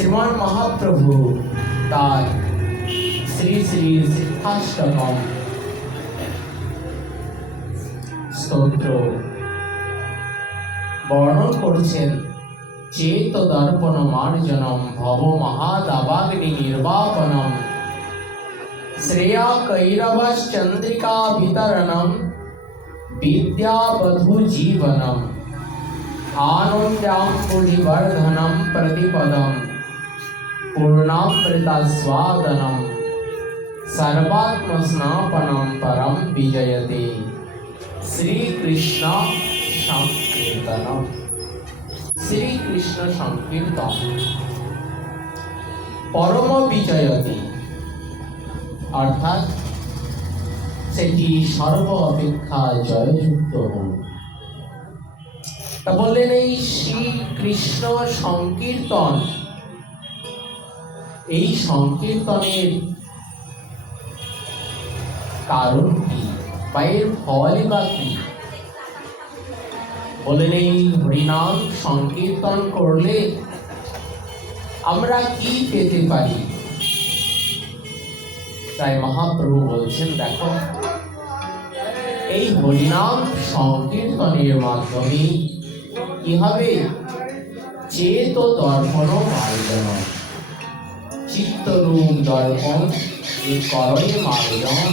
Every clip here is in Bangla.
শ্রীমান মহাপ্রভু তার শ্রী শ্রী সিদ্ধাষ্টকম স্তোত্র বর্ণন করছেন। চেত দর্পণ মার্জনম ভব মহাদাবাগ্নি নির্বাপনম শ্রেয়া কৈরবশ্চন্দ্রিকা বিতরণম বিদ্যাবধূ জীবনম आनन्द्याम्बुधिवर्धनं प्रतिपदं पूर्णामृतस्वादनं सर्वात्मस्नापनं परं विजयते श्रीकृष्ण संकीर्तनम। श्रीकृष्ण संकीर्तन परम विजयते अर्थात সেটি সর্ব অপেক্ষা জয়যুক্ত হন। তা বললেন এই শ্রীকৃষ্ণ সংকীর্তন, এই সংকীর্তনের কারণ কি বা এর ফলই বা কি? বললেন এই হরিনাম সংকীর্তন করলে আমরা কি পেতে পারি? তাই মহাপ্রভু বলছেন, দেখো এই হরিনাম সংকীর্তনের মাধ্যমে কি হবে? চেত দর্পণ মার্জন, চিত্তরূপ দর্পণ এ করে মার্জন,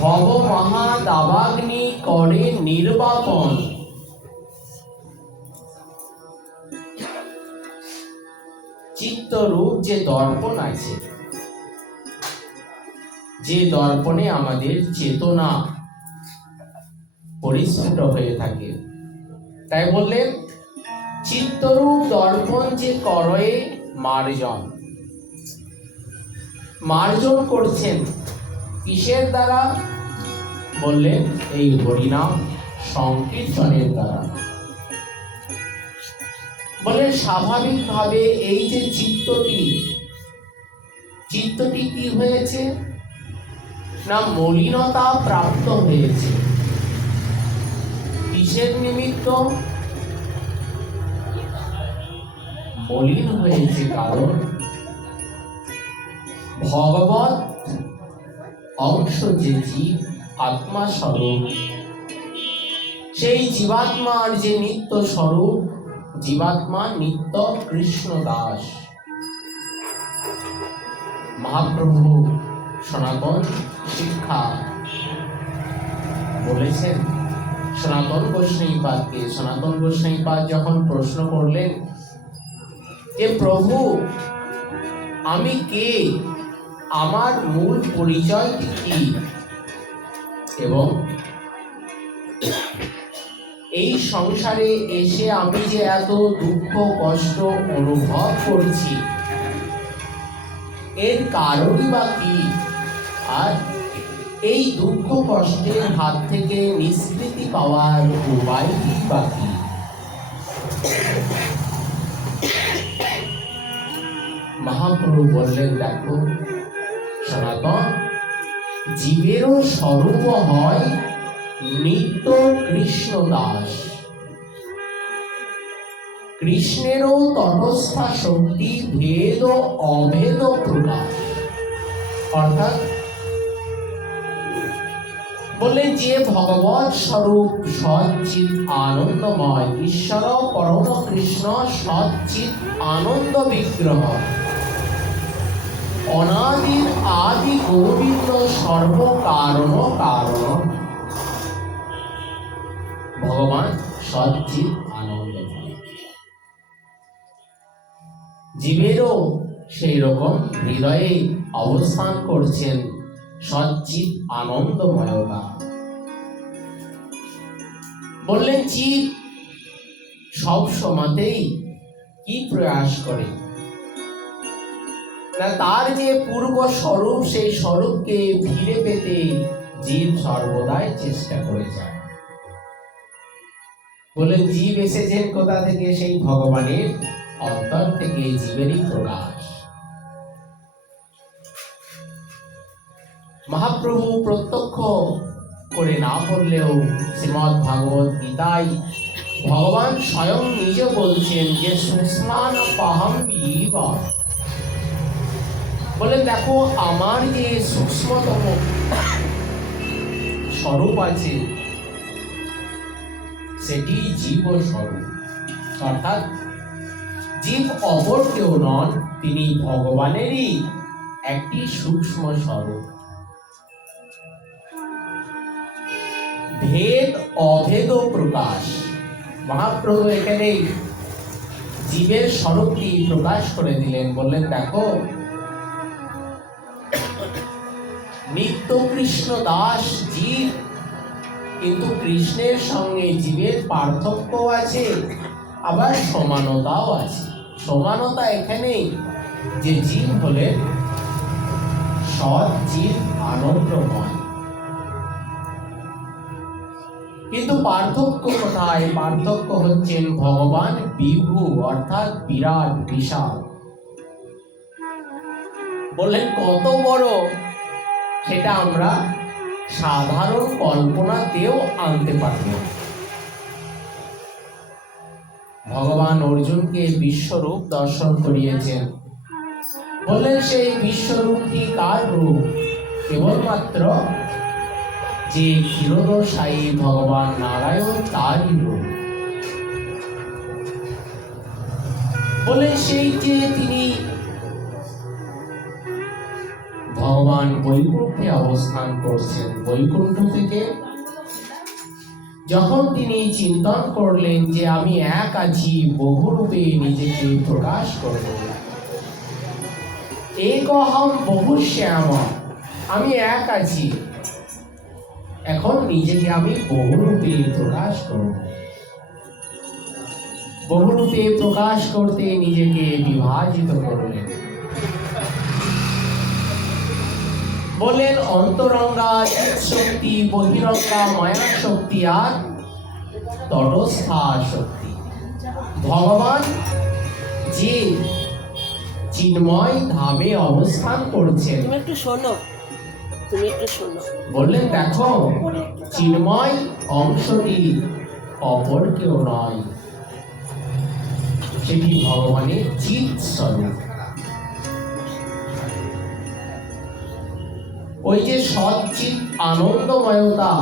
ভব মহাদাবাগ্নি করে নির্বাপন। চিত্তরূপ যে দর্পণ আছে, যে দর্পণে আমাদের চেতনা পরিস্ফুট হয়ে থাকে, তাই বললেন চিত্তরূপ দর্পণ যে করে মার্জন। মার্জন করছেন কিসের দ্বারা? বললেন এই হরিনাম সংকীর্তনের দ্বারা। বললেন স্বাভাবিকভাবে এই যে চিত্তটি কি হয়েছে না মলিনতা প্রাপ্ত হয়েছে। কিসের নিমিত্ত মলিন হয়েছে? কারণ ভগবত অংশ যে জীব আত্মা স্বরূপ, সেই জীবাত্মার যে নিত্য স্বরূপ, জীবাত্মা নিত্য কৃষ্ণ দাস। মহাপ্রভু সনাতন শিক্ষা বলেছেন সনাতন গোস্বামীপাদকে। সনাতন গোস্বামীপাদ যখন প্রশ্ন করলেন যে প্রভু আমি কে, আমার মূল পরিচয় কি, এবং এই সংসারে এসে আমি যে এত দুঃখ কষ্ট অনুভব করছি এর কারণই বা কি, আর এই দুঃখ কষ্টের হাত থেকে নিষ্কৃতি পাওয়ার উপায় কি বা কি? মহাপ্রভু বললেন, দেখো সনাতন, জীবেরও স্বরূপ হয় নিত্য কৃষ্ণ দাস। কৃষ্ণেরও তটস্থা শক্তি ভেদ ও অভেদ প্রকাশ। অর্থাৎ বললেন যে ভগবৎ স্বরূপ সচ্চিৎ আনন্দময়, ঈশ্বর পরম কৃষ্ণ সচ্চিৎ আনন্দ বিগ্রহ, অনাদির আদি গোবিন্দ সর্বকারণ কারণ, ভগবান সচ্চিৎ আনন্দময়। জীবেরও সেই রকম হৃদয়ে অবস্থান করছেন সচ্চিৎ আনন্দময়তা। বললেন জীব সব সময়তেই কি প্রয়াস করে না তার যে পূর্ব স্বরূপ, সেই স্বরূপকে ফিরে পেতে জীব সর্বদাই চেষ্টা করে যায়। বললেন জীব এসেছেন কোথা থেকে? সেই ভগবানের অন্তর থেকে জীবেরই প্রকাশ। মহাপ্রভু প্রত্যক্ষ করে না বললেও শ্রীমদ্ ভাগবত গীতায় ভগবান স্বয়ং নিজে বলছেন যে সুস্মান পাহাম বিবা, বলে দেখো আমার যে সূক্ষ্মতম স্বরূপ আছে সেটি জীব স্বরূপ, অর্থাৎ জীব অপর কেউ নন, তিনি ভগবানেরই একটি সূক্ষ্ম স্বরূপ। ভেদ অভেদ প্রকাশ, মহাপ্রভু এখানে জীবের স্বরূপটি প্রকাশ করে দিলেন, বললেন দেখো নিত্য কৃষ্ণ দাস জীব, কিন্তু কৃষ্ণের সঙ্গে জীবের পার্থক্য আছে, আবার সমানতাও আছে। সমানতা এখানে যে জীব হলেন সৎ জীব, আনন্দময়, কিন্তু পার্থক্য কোথায়? পার্থক্য হচ্ছেন ভগবান বিভু, অর্থাৎ বিরাট বিশাল। বললেন কত বড় সেটা আমরা সাধারণ কল্পনাতেও আনতে পারব না। ভগবান অর্জুনকে বিশ্বরূপ দর্শন করিয়েছেন, বললেন সেই বিশ্বরূপটি কার রূপ? কেবলমাত্র যে ক্ষীরোদশায়ী ভগবান নারায়ণ তারই রূপ। বলে সেই যে তিনি ভগবান বৈকুণ্ঠে অবস্থান করছেন, বৈকুণ্ঠ থেকে যখন তিনি চিন্তন করলেন যে আমি এক আছি, বহুরূপে নিজেকে প্রকাশ করব, একহম বহু শ্যাম, আমি এক আছি, এখন নিজেকে আমি বহুরূপে প্রকাশ করব। বহুরূপে প্রকাশ করতে নিজেকে বিভাজিত করলেন, বলেন অন্তরঙ্গা শক্তি, বহিরঙ্গা মায়া শক্তি, আর তটস্থা শক্তি। ভগবান যে চিন্ময় ধামে অবস্থান করছেন, তুমি একটু শোনো, বললেন দেখো চিন্ময় অংশটি অপর কেউ নয়, সেটি ভগবানের চিৎ স্বরূপ। ওই যে সচ্চিৎ আনন্দময়তা,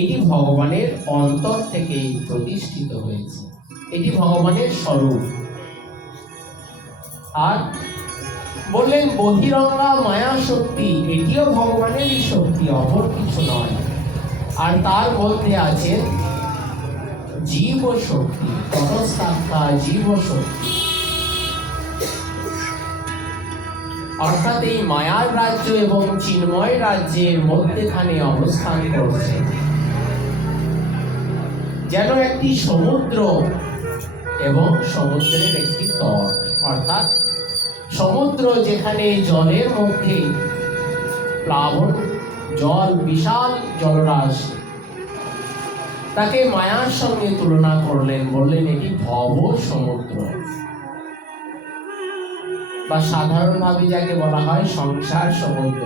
এটি ভগবানের অন্তর থেকেই প্রতিষ্ঠিত হয়েছে, এটি ভগবানের স্বরূপ। আর বললেন বহিরঙ্গা মায়া শক্তি, এটিও ভগবানেরই শক্তি, অপর কিছু নয়। আর তার মধ্যে আছেন জীব শক্তি, তটস্থা জীব শক্তি, অর্থাৎ এই মায়ার রাজ্য এবং চিন্ময় রাজ্যের মধ্যেখানে অবস্থান করছে, যেন একটি সমুদ্র এবং সমুদ্রের একটি তট। অর্থাৎ সমুদ্র যেখানে জলের মধ্যে প্লাবন জল, বিশাল জলরাশি, তাকে মায়ার সঙ্গে তুলনা করলেন, বললেন এটি ভব সমুদ্র, বা সাধারণভাবে যাকে বলা হয় সংসার সমুদ্র।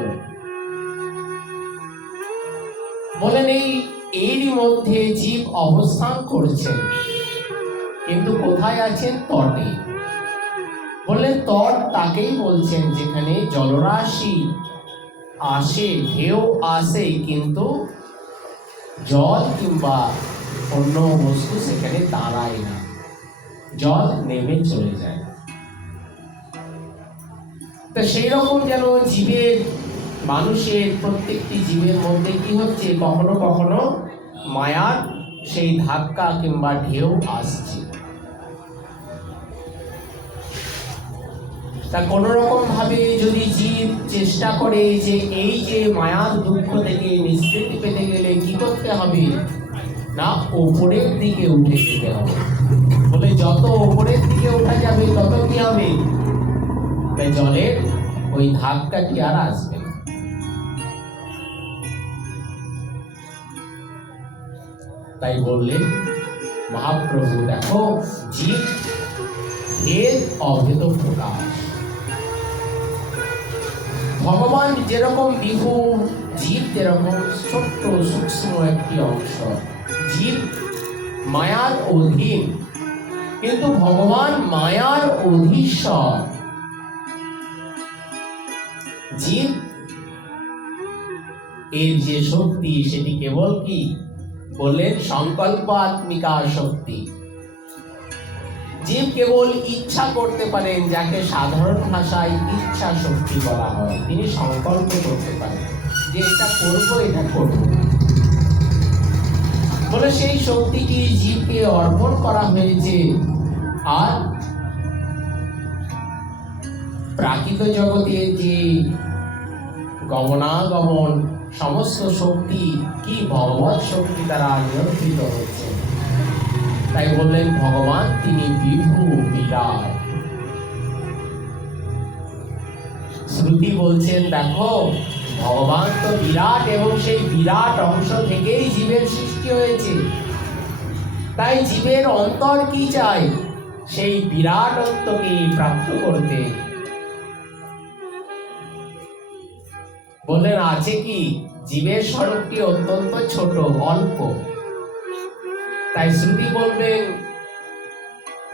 বলেন এরই মধ্যে জীব অবস্থান করছেন, কিন্তু কোথায় আছেন? তটে। বললেন তট তাকেই বলছেন যেখানে জলরাশি আসে, ঢেউ আসে, কিন্তু জল কিংবা অন্য বস্তু সেখানে দাঁড়ায় না, জল নেমে চলে যায়। তো সেই রকম যেন জীবের, মানুষের প্রত্যেকটি জীবের মধ্যে কি হচ্ছে, কখনো কখনো মায়ার সেই ধাক্কা কিংবা ঢেউ আসছে। তা কোন রকম ভাবে যদি জীব চেষ্টা করে যে এই যে মায়ার দুঃখ থেকে নিষ্কৃতি পেতে গেলে কি করতে হবে, না ওপরের দিকে উঠে যেতে হবে। বলে যত ওপরের দিকে ওঠা যাবে তত কি হবে, জলের ওই ধাক্কাটি আর আসবে না। তাই বললেন মহাপ্রভু দেখো জীব ভেদ অভেদ প্রকাশ। ভগবান যেরকম বিভু, জীব যেরকম ছোট্ট সূক্ষ্ম একটি অংশ। জীব মায়ার অধীন, কিন্তু ভগবান মায়ার অধীশ্বর। জীব এর যে শক্তি সেটি কেবল কি বললেন সংকল্পাত্মিকা শক্তি। জীব কেবল ইচ্ছা করতে পারেন, যাকে সাধারণ ভাষায় ইচ্ছা শক্তি বলা হয়। তিনি সংকল্প করতে পারেন যে এটা করবো, এটা করবো বলে সেই শক্তিটি জীবকে অর্পণ করা হয়েছে। আর প্রাকৃত জগতের যে গমনাগমন সমস্ত শক্তি কি ভগবৎ শক্তি দ্বারা নিয়ন্ত্রিত হচ্ছে। তাই বললেন ভগবান তিনি বিভু বিরাট। শ্রুতি বলছেন দেখো ভগবান তো বিরাট, এবং সেই বিরাট অংশ থেকেই জীবের সৃষ্টি হয়েছে। তাই জীবের অন্তর কি চাই? সেই বিরাটত্বকে প্রাপ্ত করতে। বললেন আছে কি জীবের স্বরূপটি অত্যন্ত ছোট, অল্প। তাই শ্রুতি বলবেন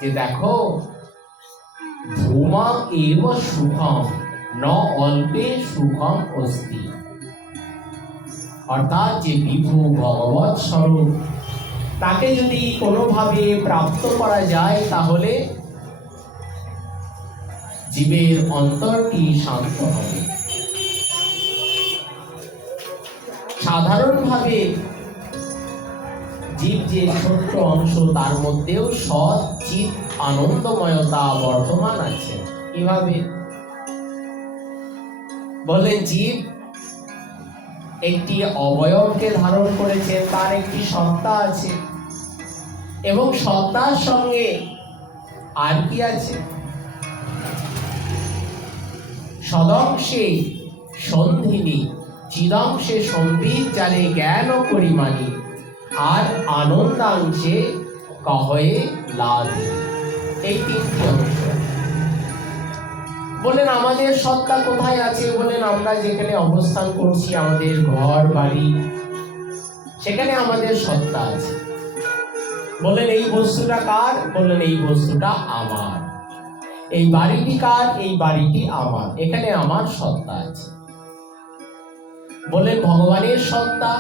যে দেখো ভূমা এব সুখম ন অল্পে সুখম অস্তি। অর্থাৎ যে বিভু ভগবৎ স্বরূপ, তাকে যদি কোনোভাবে প্রাপ্ত করা যায় তাহলে জীবের অন্তরটি শান্ত হবে। সাধারণভাবে জীব যে ছোট্ট অংশ, তার মধ্যেও সৎ চিৎ আনন্দময়তা বর্তমান আছে। কিভাবে বলেন? জীব একটি অবয়বকে ধারণ করেছে, তার একটি সত্তা আছে, এবং সত্তার সঙ্গে আর কি আছে? সদংশে সন্ধিনী চিদংশে সম্বিত জানে জ্ঞান ও পরিমাণী, আর আনন্দাংশে কহয়ে লাভ। এই তিনটি অংশ। বলেন আমাদের সত্তা কোথায় আছে? বলেন আমরা যেখানে অবস্থান করছি, আমাদের ঘর বাড়ি, সেখানে আমাদের সত্তা আছে। বলেন এই বস্তুটা কার? বললেন এই বস্তুটা আমার। এই বাড়িটি কার? এই বাড়িটি আমার। এখানে আমার সত্তা আছে। বলেন ভগবানের সত্তা?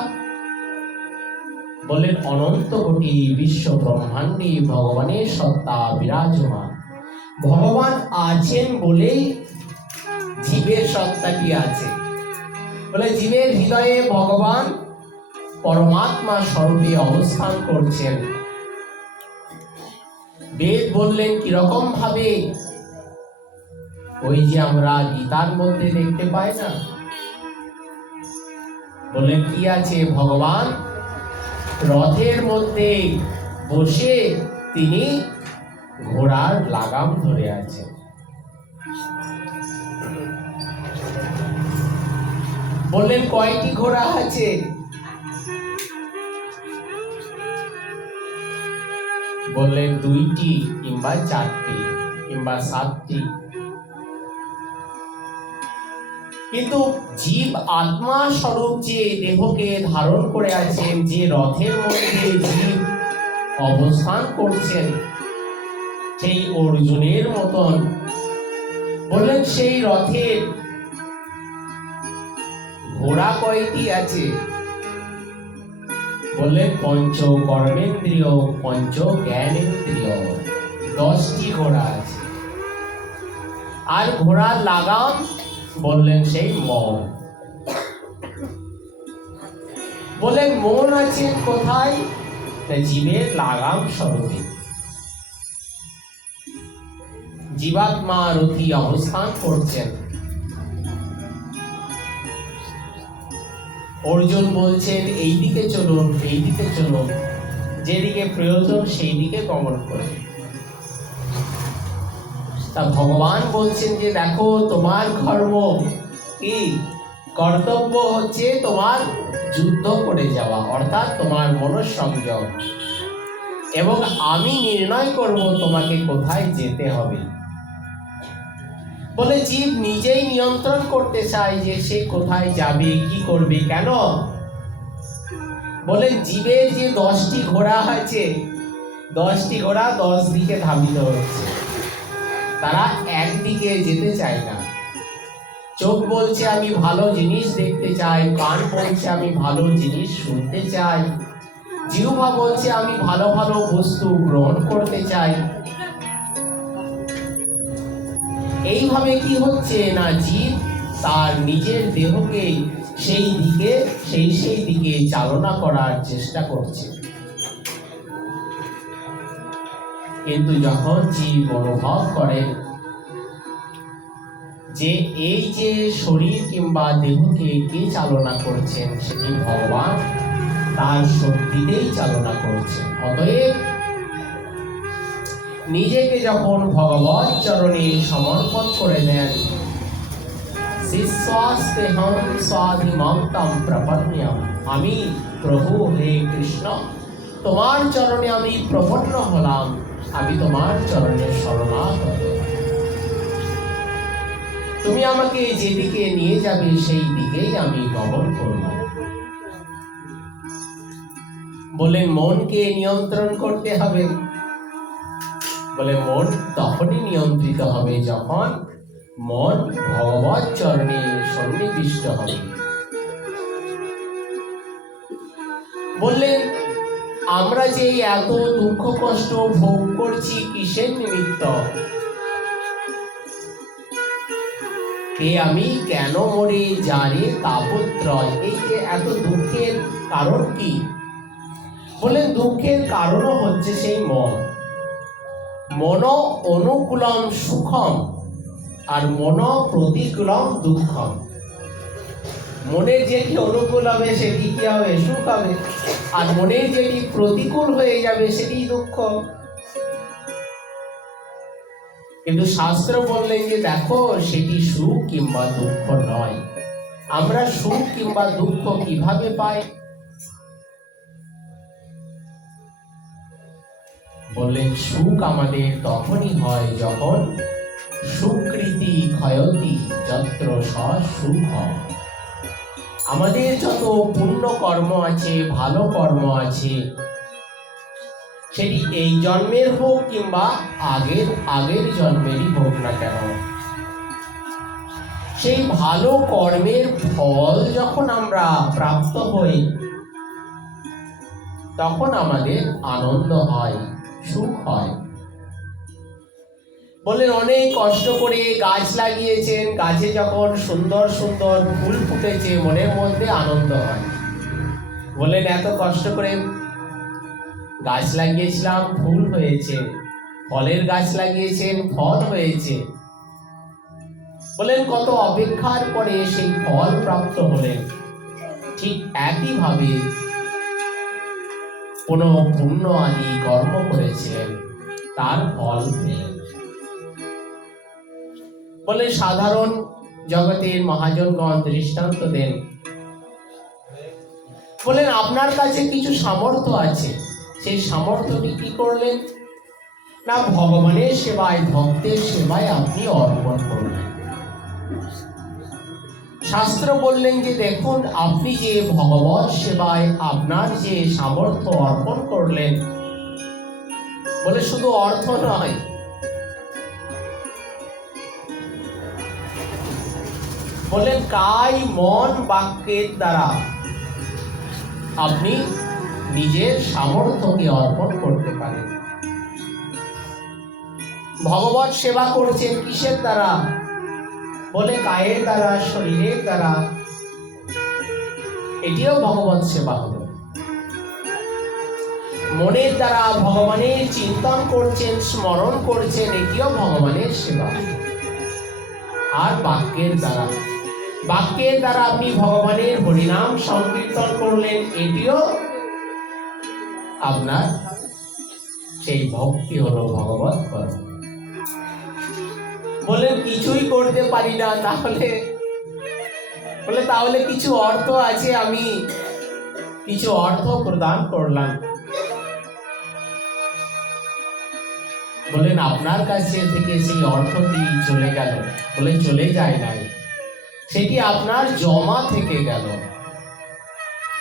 বলেন অনন্ত কোটি বিশ্ব ব্রহ্মাণ্ডে ভগবানের সত্তা বিরাজমান। ভগবান আছেন বলেই জীবের সত্তাটি আছে। বলে জীবের হৃদয়ে ভগবান পরমাত্মা স্বরূপে অবস্থান করছেন। বেদ বললেন কিরকম ভাবে? ওই যে আমরা গীতার মধ্যে দেখতে পাই না, বললেন কি আছে? ভগবান রথের মধ্যে বসে তিনি ঘোড়ার লাগাম ধরে আছেন। বললেন কয়টি ঘোড়া আছে? বললেন 2টি কিংবা 4টি কিংবা 7টি। কিন্তু জীব আত্মা স্বরূপ যে দেহকে ধারণ করে আছেন, যে রথের মধ্যে জীব অবস্থান করছেন, সেই অর্জুনের মতন বললেন সেই রথের ঘোড়া কয়টি আছে? বললেন পঞ্চ কর্মেন্দ্রিয় পঞ্চ জ্ঞানেন্দ্রিয়, 10টি ঘোড়া আছে। আর ঘোড়ার লাগাম বললেন সেই মন। বললেন মন আছে কোথায়? জীবের লাগাম স্বরূপে। জীবাত্মা রথী অবস্থান করছেন। অর্জুন বলছেন এইদিকে চলুন, এইদিকে চলুন, যেদিকে প্রয়োজন সেই দিকে গমন করে। তা ভগবান বলছেন যে দেখো তোমার ধর্ম কি কর্তব্য হচ্ছে তোমার যুদ্ধ করে যাওয়া, অর্থাৎ তোমার মনঃসংযম, এবং আমি নির্ণয় করব তোমাকে কোথায় যেতে হবে। বলে জীব নিজেই নিয়ন্ত্রণ করতে চায় যে সে কোথায় যাবে, কি করবে, কেন? বলে জীবের যে 10টি ঘোড়া আছে 10টি ঘোড়া 10 দিকে ধাবিত হচ্ছে, তারা একদিকে যেতে চায় না। চোখ বলছে আমি ভালো জিনিস দেখতে চাই, কান বলছে আমি ভালো জিনিস শুনতে চাই, জিহ্বা বলছে আমি ভালো ভালো বস্তু গ্রহণ করতে চাই। এইভাবে কি হচ্ছে না, জীব তার নিজের দেহকে সেই দিকে চালনা করার চেষ্টা করছে। কিন্তু যখন জীব অনুভব করে যে এই যে শরীর কিংবা দেহকে কে চালনা করছেন, সেটি ভগবান তার শক্তিতেই চালনা করছেন। অতএব নিজেকে যখন ভগবত চরণে সমর্পণ করে দেন, শিষ্যাস্তেহং স্বাধিমাংতম প্রপন্যম, আমি প্রভু হে কৃষ্ণ তোমার চরণে আমি প্রপন্ন হলাম, আমি তোমার চরণে শরণাগত। তুমি আমাকে যেদিকে নিয়ে যাবে সেই দিকেই আমি গমন করব। বলেন মনকে নিয়ন্ত্রণ করতে হবে। বলে মন তখনই নিয়ন্ত্রিত হবে যখন মন ভগবত চরণে সন্নিবিষ্ট হবে। বললেন আমরা যে এত দুঃখ কষ্ট ভোগ করছি কিসের নিমিত্ত? কে আমি কেন মরে জানে তাপত্রয়, এই যে এত দুঃখের কারণ কি? বলেন দুঃখের কারণ হচ্ছে সেই মন। মন অনুকূলম সুখম আর মন প্রতিকূলম দুঃখম। মনের যেটি অনুকূল হবে সেটি কি হবে? সুখ হবে। আর মনের যেটি প্রতিকূল হয়ে যাবে সেটি দুঃখ। কিন্তু শাস্ত্র বললেন যে দেখো সেটি সুখ কিংবা দুঃখ নয়। আমরা সুখ কিংবা দুঃখ কিভাবে পাই? বললেন সুখ আমাদের তখনই হয় যখন সুকৃতি ক্ষয়তি যত্র সুখ। আমাদের যত পুণ্য কর্ম আছে, ভালো কর্ম আছে, সেটি এই জন্মের হোক কিংবা আগের জন্মেরই হোক না কেন, সেই ভালো কর্মের ফল যখন আমরা প্রাপ্ত হই তখন আমাদের আনন্দ হয়, সুখ হয়। বললেন অনেক কষ্ট করে গাছ লাগিয়েছেন, গাছে যখন সুন্দর সুন্দর ফুল ফুটেছে মনের মধ্যে আনন্দ হয়। বললেন এত কষ্ট করে গাছ লাগিয়েছিলাম, ফুল হয়েছে। ফলের গাছ লাগিয়েছেন, ফল হয়েছে। বলেন কত অপেক্ষার পরে সেই ফল প্রাপ্ত হলেন। ঠিক একইভাবে কোন পুণ্য আদি কর্ম করেছিলেন, তার ফল পেলেন। বলে সাধারণ জগতের মহাজনগণ দৃষ্টান্ত দেন। বলেন আপনার কাছে কিছু সামর্থ্য আছে, সেই সামর্থ্যটি কি করলেন না ভগবানের সেবায়, ভক্তের সেবায় আপনি অর্পণ করলেন। শাস্ত্র বললেন যে দেখুন আপনি যে ভগবত সেবায় আপনার যে সামর্থ্য অর্পণ করলেন, বলে শুধু অর্থ নয়, বলেন কায় মন বাক্যের দ্বারা আপনি নিজের সামর্থ্যকে অর্পণ করতে পারেন। ভগবত সেবা করছেন কিসের দ্বারা? বলে কায়ের দ্বারা, শরীরের দ্বারা, এটিও ভগবত সেবা হলো। মনের দ্বারা ভগবানের চিন্তন করছেন, স্মরণ করছেন, এটিও ভগবানের সেবা। আর বাক্যের দ্বারা আপনি ভগবানের হরিনাম সংকীর্তন করলেন, এটিও আপনার সেই ভক্তি হলো ভগবত কর্ম। বলে কিছুই করতে পারি না, তাহলে কিছু অর্থ আছে, আমি কিছু অর্থ প্রদান করলাম। বলেন আপনার কাছে থেকে সেই অর্থটি চলে গেল? বলে চলে যায় নাই, সেটি আপনার জমা থেকে গেল।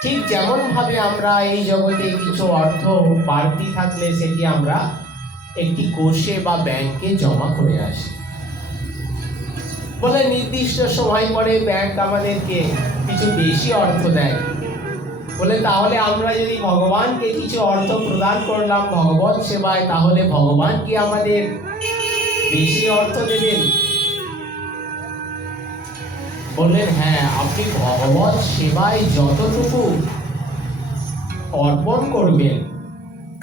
ঠিক যেমন ভাবে আমরা এই জগতে কিছু অর্থ বাড়তি থাকলে সেটি আমরা একটি কোষে বা ব্যাংকে জমা করে আসি, বলে নির্দিষ্ট সময় পরে ব্যাংক আমাদেরকে কিছু বেশি অর্থ দেয়। বলে তাহলে আমরা যদি ভগবানকে কিছু অর্থ প্রদান করলাম ভগবত সেবায়, তাহলে ভগবান কি আমাদের বেশি অর্থ দেবেন? বললেন হ্যাঁ, আপনি ভগবত সেবায় যতটুকু অর্পণ করবেন,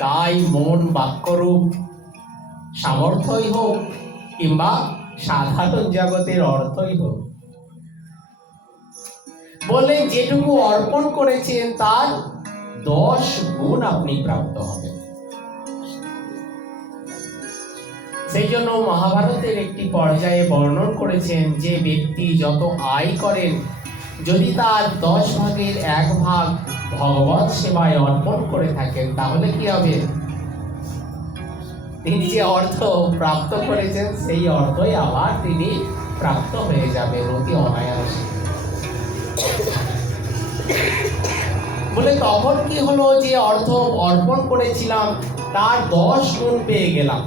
কায় মন বাক্যরূপ সামর্থ্যই হোক কিংবা সাধারণ জগতের অর্থই হোক, বললেন যেটুকু অর্পণ করেছেন তার 10 গুণ আপনি প্রাপ্ত হবেন। সেই জন্য মহাভারতের একটি পর্যায়ে বর্ণন করেছেন যে ব্যক্তি যত আয় করেন, যদি তার 10 ভাগের 1 ভাগ ভগবত সেবায় অর্পণ করে থাকেন, তাহলে কি হবে? তিনি যে অর্থ প্রাপ্ত করেছেন সেই অর্থই আবার তিনি প্রাপ্ত হয়ে যাবেন অতি অনায়াসে। বলে তখন কি হলো, যে অর্থ অর্পণ করেছিলাম তার 10 গুণ পেয়ে গেলাম,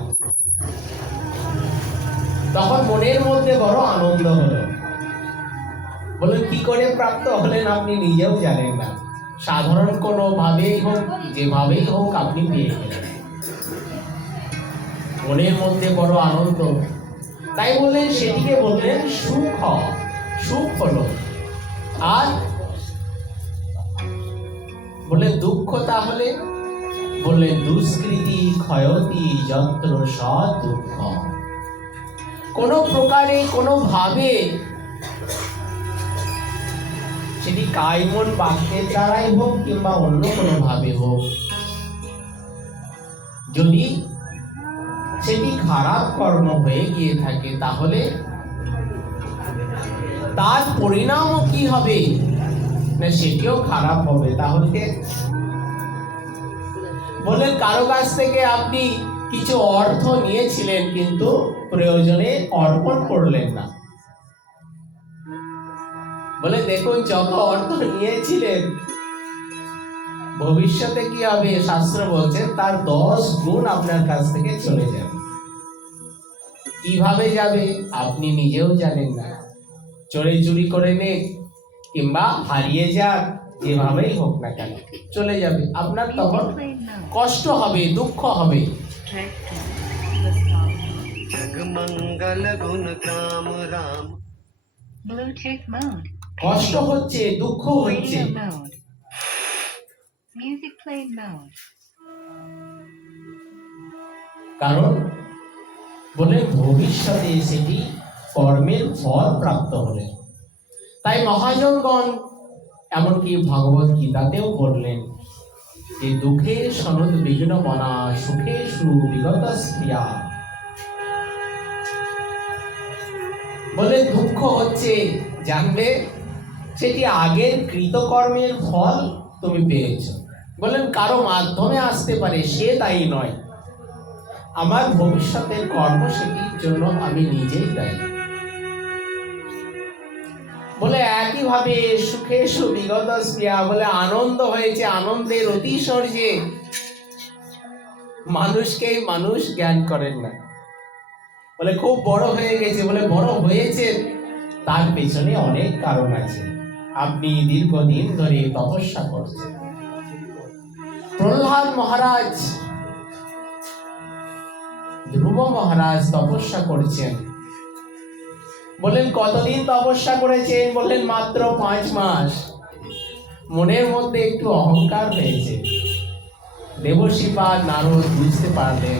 তখন মনের মধ্যে বড় আনন্দ হলো। বলে কি করে প্রাপ্ত হলেন আপনি নিজেও জানেন না, সাধারণ কোনো ভাবেই হোক যেভাবেই হোক আপনি পেয়ে গেলেন, মনের মধ্যে বড় আনন্দ। তাই বললেন সেটিকে বললেন সুখ হলো। আর বললেন দুঃখ তাহলে বললেন দুষ্কৃতি ক্ষয়তি যন্ত্র দুঃখ। কোন প্রকারে কোনো ভাবে সেটি কায়মন বাক্যের দ্বারাই হোক কিংবা অন্য কোনো ভাবে হোক, যদি সেটি খারাপ কর্ম হয়ে গিয়ে থাকে তাহলে তার পরিণামও কি হবে না, সেটিও খারাপ হবে। তাহলে বলেন কারো কাছ থেকে আপনি কিছু অর্থ নিয়েছিলেন কিন্তু প্রয়োজনে অর্পণ করলেন না, বলে দেখুন যত অর্থ নিয়েছিলেন ভবিষ্যতে কি হবে, শাস্ত্র বলছেন তার 10 গুণ আপনার কাছ থেকে চলে যাবে। কিভাবে যাবে আপনি নিজেও জানেন না, চুরি করে নে কিংবা হারিয়ে যাক, যেভাবেই হোক না কেন চলে যাবে। আপনার তখন কষ্ট হবে, দুঃখ হবে। কষ্ট হচ্ছে, দুঃখ হচ্ছে, কারণ বলে ভবিষ্যতে সেটি কর্মের ফল প্রাপ্ত হলে। তাই মহাজনগণ এমনকি ভগবত গীতাতেও বললেন যে দুঃখে সনদ বিঘ্ন মনা সুখে সুবিগত স্ত্রিয়া। বলে দুঃখ হচ্ছে জানবে সেটি আগের কৃতকর্মের ফল তুমি পেয়েছ। বলেন কারো মাধ্যমে আসতে পারে সে দায়ী নয়, আমার ভবিষ্যতের কর্ম সেটির জন্য আমি নিজেই দায়ী। বলে একইভাবে সুখে সুবিগত স্ত্রিয়া, বলে আনন্দ হয়েছে, আনন্দের অতিশর্যে মানুষকেই মানুষ জ্ঞান করেন না। বলে খুব বড় হয়ে গেছে, বলে বড় হয়েছে তার পেছনে অনেক কারণ আছে। আপনি দীর্ঘদিন ধরে তপস্যা করছেন। প্রহ্লাদ মহারাজ, ধ্রুব মহারাজ তপস্যা করছেন। বললেন কতদিন তপস্যা করেছেন? বললেন মাত্র 5 মাস। মনের মধ্যে একটু অহংকার হয়েছে। দেবর্ষি নারদ বুঝতে পারলেন,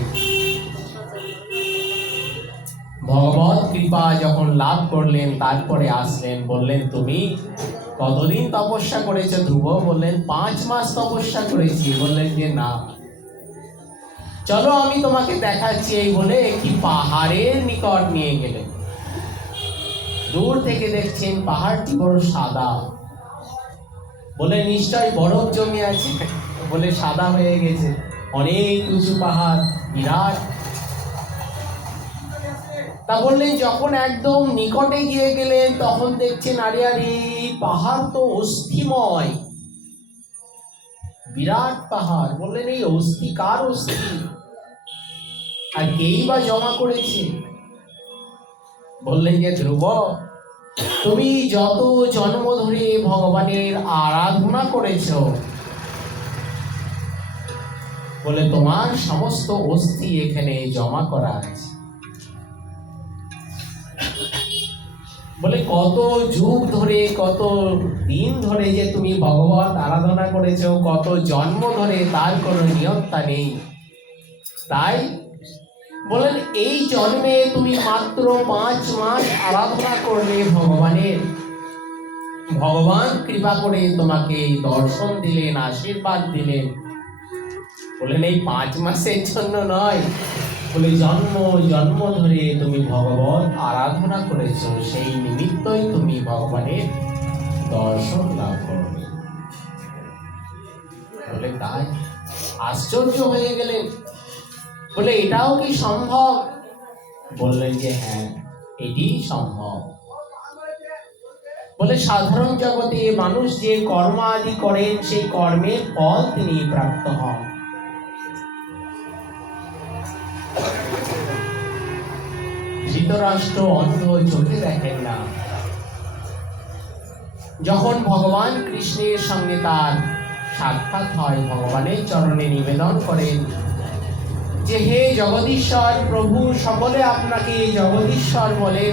ভগবত কৃপা যখন লাভ করলেন তারপরে আসলেন, বললেন তুমি কতদিন তপস্যা করেছো ধ্রুব? বললেন 5 মাস তপস্যা করেছি। বললেন যে না, চলো আমি তোমাকে দেখাচ্ছি। এই বলে একটি পাহাড়ের নিকট নিয়ে গেলেন। দূর থেকে দেখছেন পাহাড়টি বড় সাদা। বলে নিশ্চয় বরফ জমে আছে। বলে সাদা হয়ে গেছে, অনেক উঁচু পাহাড়, বিরাট। তা বললেন যখন একদম নিকটে গিয়ে গেলেন তখন দেখছেন আরে আরে পাহাড় তো অস্থিময়, বিরাট পাহাড়। বললেন এই অস্থি কার অস্থি, আর কেই বা জমা করেছে? বললেন যে ধ্রুব, তুমি যত জন্ম ধরে ভগবানের আরাধনা করেছ, বলে তোমার সমস্ত অস্থি এখানে জমা করা আছে। বলে কত যুগ ধরে, কত দিন ধরে যে তুমি ভগবান আরাধনা করেছো, কত জন্ম ধরে, তার কোনো নিয়ন্ত্রণ নেই। তাই বলেন এই জন্মে তুমি মাত্র 5 মাস আরাধনা করলে ভগবানের, ভগবান কৃপা করে তোমাকে দর্শন দিলেন, আশীর্বাদ দিলেন। বলেন এই 5 মাসের জন্য নয়, বলে জন্ম জন্ম ধরে তুমি ভগবান আরাধনা করেছো, সেই নিমিত্তই তুমি ভগবানের দর্শন লাভ করবে। বলে তাই? আশ্চর্য হয়ে গেলেন। বলে এটাও কি সম্ভব? বললেন যে হ্যাঁ, এটি সম্ভব। বলে সাধারণ জগতে মানুষ যে কর্ম আদি করেন, সেই কর্মের ফল তিনি প্রাপ্ত হন। ধৃতরাষ্ট্র অন্ধ, চোখে দেখেন না। যখন ভগবান কৃষ্ণের সঙ্গে তার সাক্ষাৎ হয়, ভগবানের চরণে নিবেদন করেন যে হে জগদীশ্বর প্রভু, সকলে আপনাকে জগদীশ্বর বলে।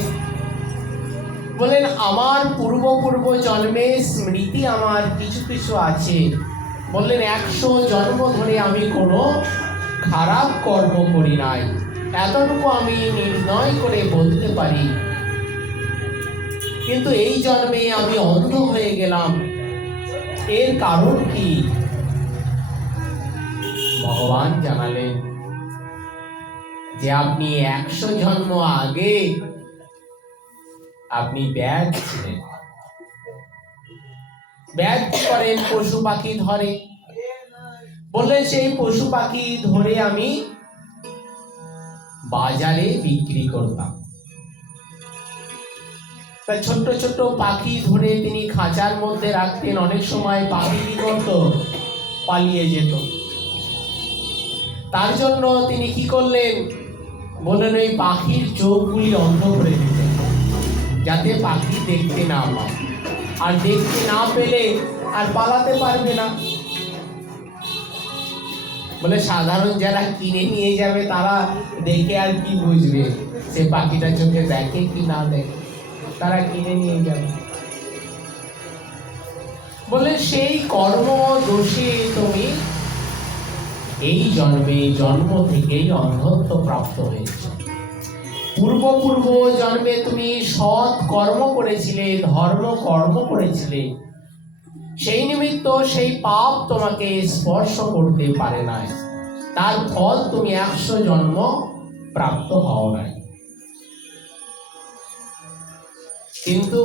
বলেন আমার পূর্ব জন্মে স্মৃতি আমার কিছু কিছু আছে। বললেন 100 জন্ম ধরে আমি কোনো খারাপ কর্ম করি নাই, এতটুকু আমি নির্ণয় করে বলতে পারি। কিন্তু এই জন্মে আমি অন্ধ হয়ে গেলাম, এর কারণ কি? ভগবান জানালেন যে আপনি 100 জন্ম আগে আপনি ব্যাগ ছিলেন। ব্যাগ করেন, পশু পাখি ধরে। বললেন সেই পশু পাখি ধরে আমি বাজারে বিক্রি করতাম। ছোট্ট ছোট্ট পাখি ধরে তিনি খাঁচার মধ্যে রাখতেন। অনেক সময় পাখি কি করত? পালিয়ে যেত। তার জন্য তিনি কি করলেন? বললেন ওই পাখির চোখগুলি অন্ধ করে দিতেন, যাতে পাখি দেখতে না পায়। আর দেখতে না পেলে আর পালাতে পারবে না। বলে সাধারণ যারা কিনে নিয়ে যাবে, তারা দেখে আর কি বুঝবে সে পাখিটা চোখে দেখে কি না দেখে? তারা কিনে নিয়ে যাবে। বলে সেই কর্ম দোষে তুমি এই জন্মে জন্ম থেকেই অন্ধত্ব প্রাপ্ত হয়েছে। পূর্ব জন্মে তুমি সৎ কর্ম করেছিলে, ধর্ম কর্ম করেছিলে, সেই নিমিত্ত সেই পাপ তোমাকে স্পর্শ করতে পারে নাই। তার ফল তুমি 100 জন্ম প্রাপ্ত হও নাই। কিন্তু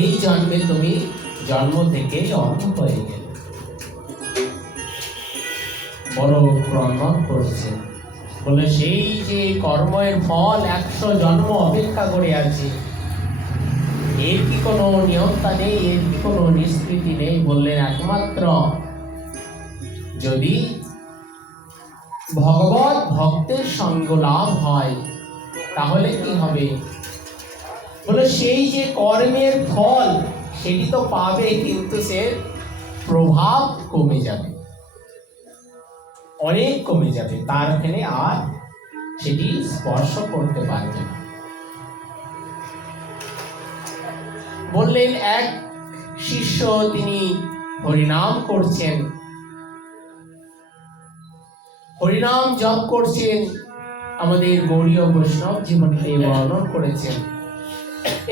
এই জন্মে তুমি জন্ম থেকে অন্ধ হয়ে গেলে। বড় ক্রন্দন করছে। বলে সেই যে কর্মের ফল 100 জন্ম অপেক্ষা করে আছে, এর কি কোনো নিয়ন্ত্রণ নেই, এর কি কোনো নিষ্কৃতি নেই? বললেন একমাত্র যদি ভগবত ভক্তের সঙ্গ লাভ হয়, তাহলে কি হবে? বলে সেই যে কর্মের ফল সেটি তো পাবে, কিন্তু সে প্রভাব কমে যাবে, অনেক কমে যাবে। তার এখানে আর সেটি স্পর্শ করতে পারবে না। বললেন এক শিষ্য, তিনি হরিনাম করছেন, হরিনাম জপ করছেন। আমাদের গৌড়ীয় বৈষ্ণব জীবনীতে বর্ণন করেছেন,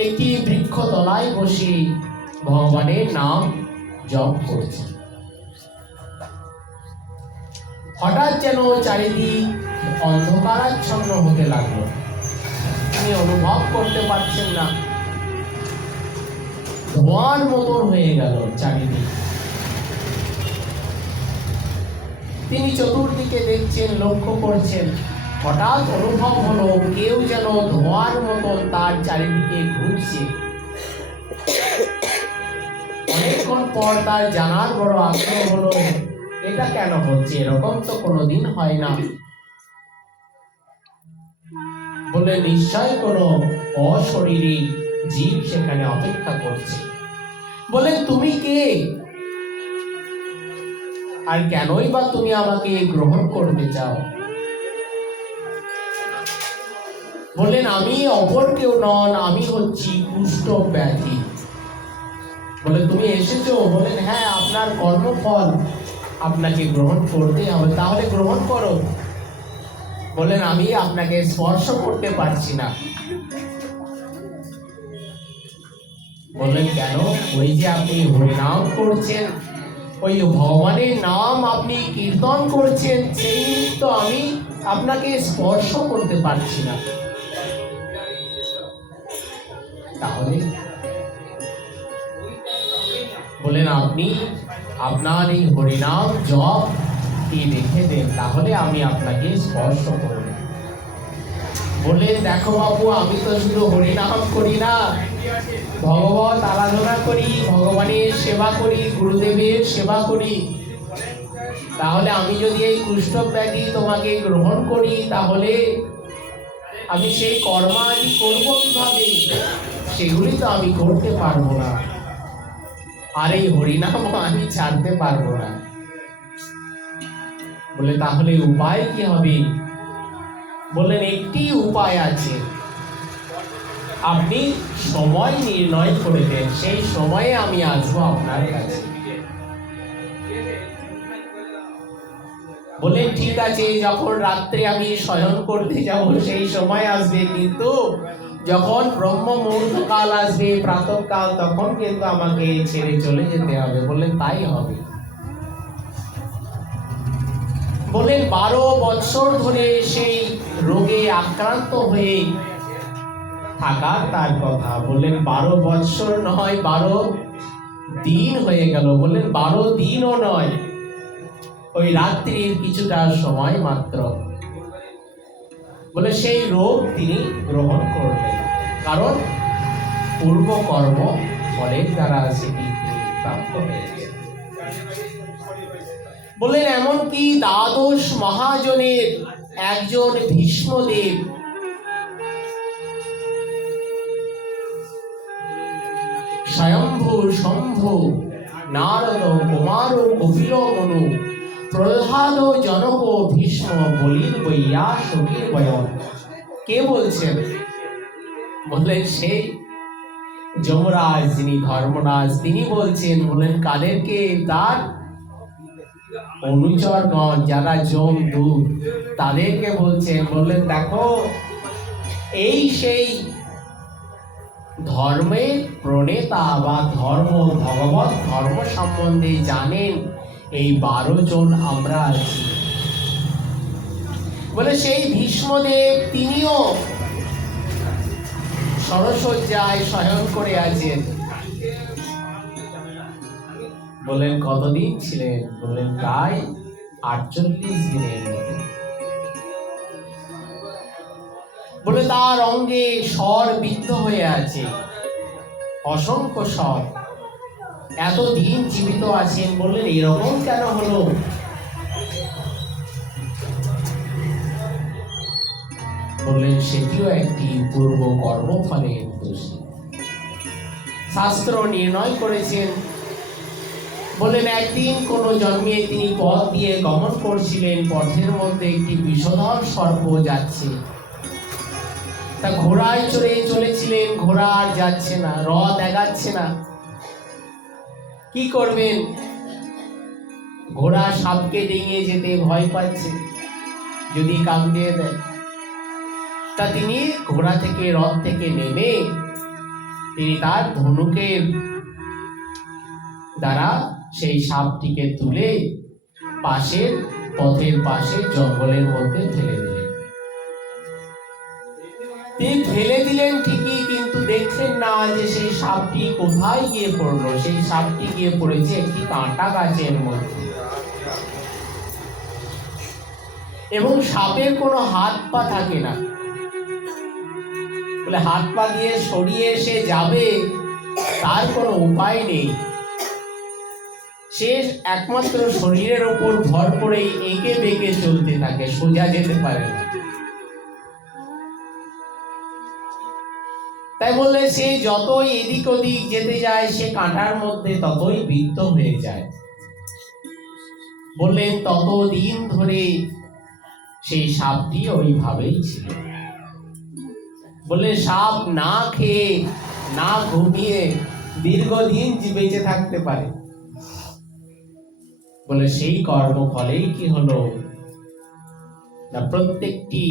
একটি বৃক্ষ তলায় বসে ভগবানের নাম জপ করছেন। হঠাৎ যেন চারিদিক অন্ধকারাচ্ছন্ন হতে লাগলো। তিনি অনুভব করতে পারছেন না, ধোঁয়ার মতন হয়ে গেল চারিদিক। তিনি চতুর্দিকে দেখছেন, লক্ষ্য করছেন। হঠাৎ অনুভব হলো কেউ যেন ধোঁয়ার মতন তার চারিদিকে ঘুরছে। অনেকক্ষণ পর তার জানার বড় আগ্রহ হলো এটা কেন হচ্ছে? এরকম তো কোনোদিন হয় না। বলে নিশ্চয় কোনো অশরীরী জীব সেখানে অপেক্ষা করছে। বলেন তুমি কে, আর কেনই বা তুমি আমাকে গ্রহণ করতে চাও? বললেন আমি অপর কেউ নন, আমি হচ্ছি কুষ্ঠ ব্যাধি। বলে তুমি এসেছো? বলেন হ্যাঁ, আপনার কর্মফল আপনাকে গ্রহণ করতে হবে। তাহলে গ্রহণ করো। বলেন আমি আপনাকে স্পর্শ করতে পারছি না। বললেন কেন? ওই যে আপনি হরিনাম করছেন, ওই ভগবানের নাম আপনি কীর্তন করছেন, সেই নিমিত্ত আমি আপনাকে স্পর্শ করতে পারছি না। তাহলে বলেন আপনি আপনার এই হরিনাম জপ কি রেখে দেন, তাহলে আমি আপনাকে স্পর্শ করব। বললেন দেখো বাবু, আমি তো শুধু হরিনাম করি না, ভগবত আরাধনা করি, ভগবানের সেবা করি, গুরুদেবের সেবা করি। তাহলে আমি যদি এই কুষ্ঠ ব্যাধি তোমাকে গ্রহণ করি, তাহলে আমি সেই কর্মাদি করবো কিভাবে? সেগুলি তো আমি করতে পারবো না, আর এই হরিনাম আমি ছাড়তে পারবো না। বলে তাহলে উপায় কি হবে? বললেন একটি উপায় আছে, আপনি সময় নির্ণয় করে দেন, সেই সময়ে আমি আসবো আপনার কাছে। বললেন ঠিক আছে, যখন রাত্রে আমি শয়ন করতে যাব সেই সময় আসবে, কিন্তু যখন ব্রহ্ম মুহূর্ত কাল আসবে, প্রাতঃকাল, তখন কিন্তু আমাকে ছেড়ে চলে যেতে হবে। বললেন তাই হবে। বললেন 12 বছর ধরে সেই রোগে আক্রান্ত হয়ে থাকার তার কথা। বললেন 12 বছর নয়, 12 দিন হয়ে গেল। বললেন 12 দিনও নয়, ওই রাত্রির কিছুটা সময় মাত্র। বলে সেই রোগ তিনি গ্রহণ করলেন, কারণ পূর্ব কর্ম ফলের দ্বারা সেটি প্রাপ্ত হয়েছে। বললেন এমনকি দ্বাদশ মহাজনের একজন ভীষ্মদেব স্বয়ম্ভু, শম্ভু, নারদ, কুমার, কপিল, মনু, প্রহ্লাদ, জনক, ভীষ্ম, বলির বৈয়া, সখীর বয়ন। কে বলছেন? বললেন সেই যমরাজ, যিনি ধর্মরাজ, তিনি বলছেন। বললেন কাদেরকে? তার অনুচরগণ, যারা যমদূত, তাদেরকে বলছেন। বললেন দেখো, এই সেই ধর্মের প্রণেতা বা ধর্ম, ভগবত ধর্ম সম্বন্ধে জানেন এই 12 জন আমরা আছি। বলে সেই ভীষ্মদেব তিনিও সরসজ্জায় শয়ন করে আছেন। বললেন কতদিন ছিলেন? বললেন প্রায় 48 দিনের মতো। বলে তার অঙ্গে স্বর বিদ্ধ হয়ে আছে, অসংখ্য স্বর। এতদিন জীবিত আছেন। বললেন এরকম কেন হলো? বললেন সেটিও একটি পূর্ব কর্মফলের দোষী। শাস্ত্র নির্ণয় করেছেন। বললেন একদিন কোন জন্মে তিনি পথ দিয়ে গমন করছিলেন, পথের মধ্যে একটি বিষধর সর্প যাচ্ছে। তা ঘোড়ায় চড়ে চলেছিলেন, ঘোড়া আর যাচ্ছে না, রথ এগাচ্ছে না। কি করবেন? ঘোড়া সাপকে ডিঙিয়ে যেতে ভয় পাচ্ছে, যদি কামড়িয়ে দেয়। তা তিনি ঘোড়া থেকে, রথ থেকে নেমে তিনি তার ধনুকের দ্বারা সেই সাপটিকে তুলে পাশের পথের পাশে জঙ্গলের মধ্যে ফেলে দিলেন। তিনি ফেলে দিলেন ঠিকই, কিন্তু দেখলেন না যে সেই সাপটি কোথায় গিয়ে পড়লো। সেই সাপটি গিয়ে পড়েছে একটি কাঁটা গাছের মধ্যে, এবং সাপের কোনো হাত পা থাকে না। বলে হাত পা দিয়ে সরিয়ে সে যাবে, তার কোনো উপায় নেই। সে একমাত্র শরীরের ওপর ভর করে এঁকে বেঁকে চলতে থাকে, সোজা যেতে পারে না। তাই বললে সে যতই এদিক ওদিক যেতে যায়, সে কাঁটার মধ্যে ততই বিদ্ধ হয়ে যায়। বললেন ততদিন ধরে সেই সাপটি ওইভাবেই ছিল। বললে সাপ না খেয়ে না ঘুমিয়ে দীর্ঘদিন বেঁচে থাকতে পারে। বলে সেই কর্মফলেই কি হলো না, প্রত্যেকটি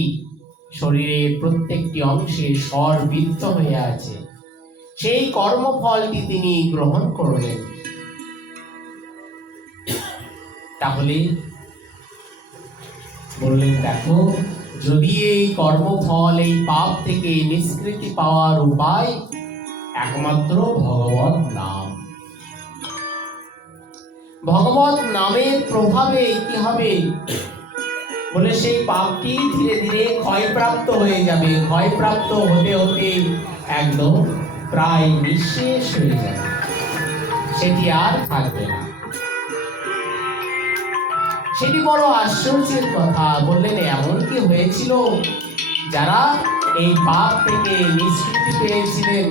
শরীরের প্রত্যেকটি অংশে সর্বিদ্ধ হয়ে আছে। সেই কর্মফলটি তিনি গ্রহণ করলেন। তাহলে বললেন দেখো, যদি এই কর্মফল, এই পাপ থেকে নিষ্কৃতি পাওয়ার উপায় একমাত্র ভগবত নাম। ভগবত নামের প্রভাবে কি হবে, বলে সেই পাপটি ধীরে ধীরে ক্ষয়প্রাপ্ত হয়ে যাবে। ক্ষয়প্রাপ্ত হতে হতে একদম প্রায় নিঃশেষ হয়ে যাবে, সেটি আর থাকবে না। সেটি বড় আশ্চর্যের কথা। বললেন এমন কি হয়েছিল, যারা এই পাপ থেকে নিষ্কৃতি পেয়েছিলেন,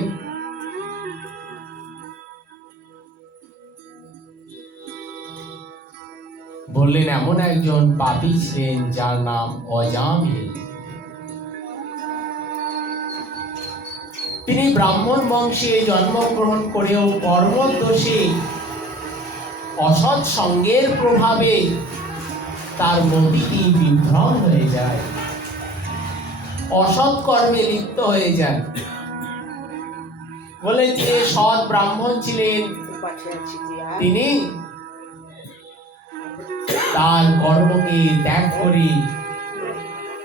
বললেন এমন একজন পাপী ছিলেন যার নাম অজামিল। তিনি ব্রাহ্মণ বংশে জন্মগ্রহণ করেও কর্মদোষে, অসৎ সঙ্গের প্রভাবে তার মতিটি বিভ্রম হয়ে যায়, অসৎ কর্মে লিপ্ত হয়ে যায়। বলে যে সৎ ব্রাহ্মণ ছিলেন, তিনি তার কর্মকে ত্যাগ করে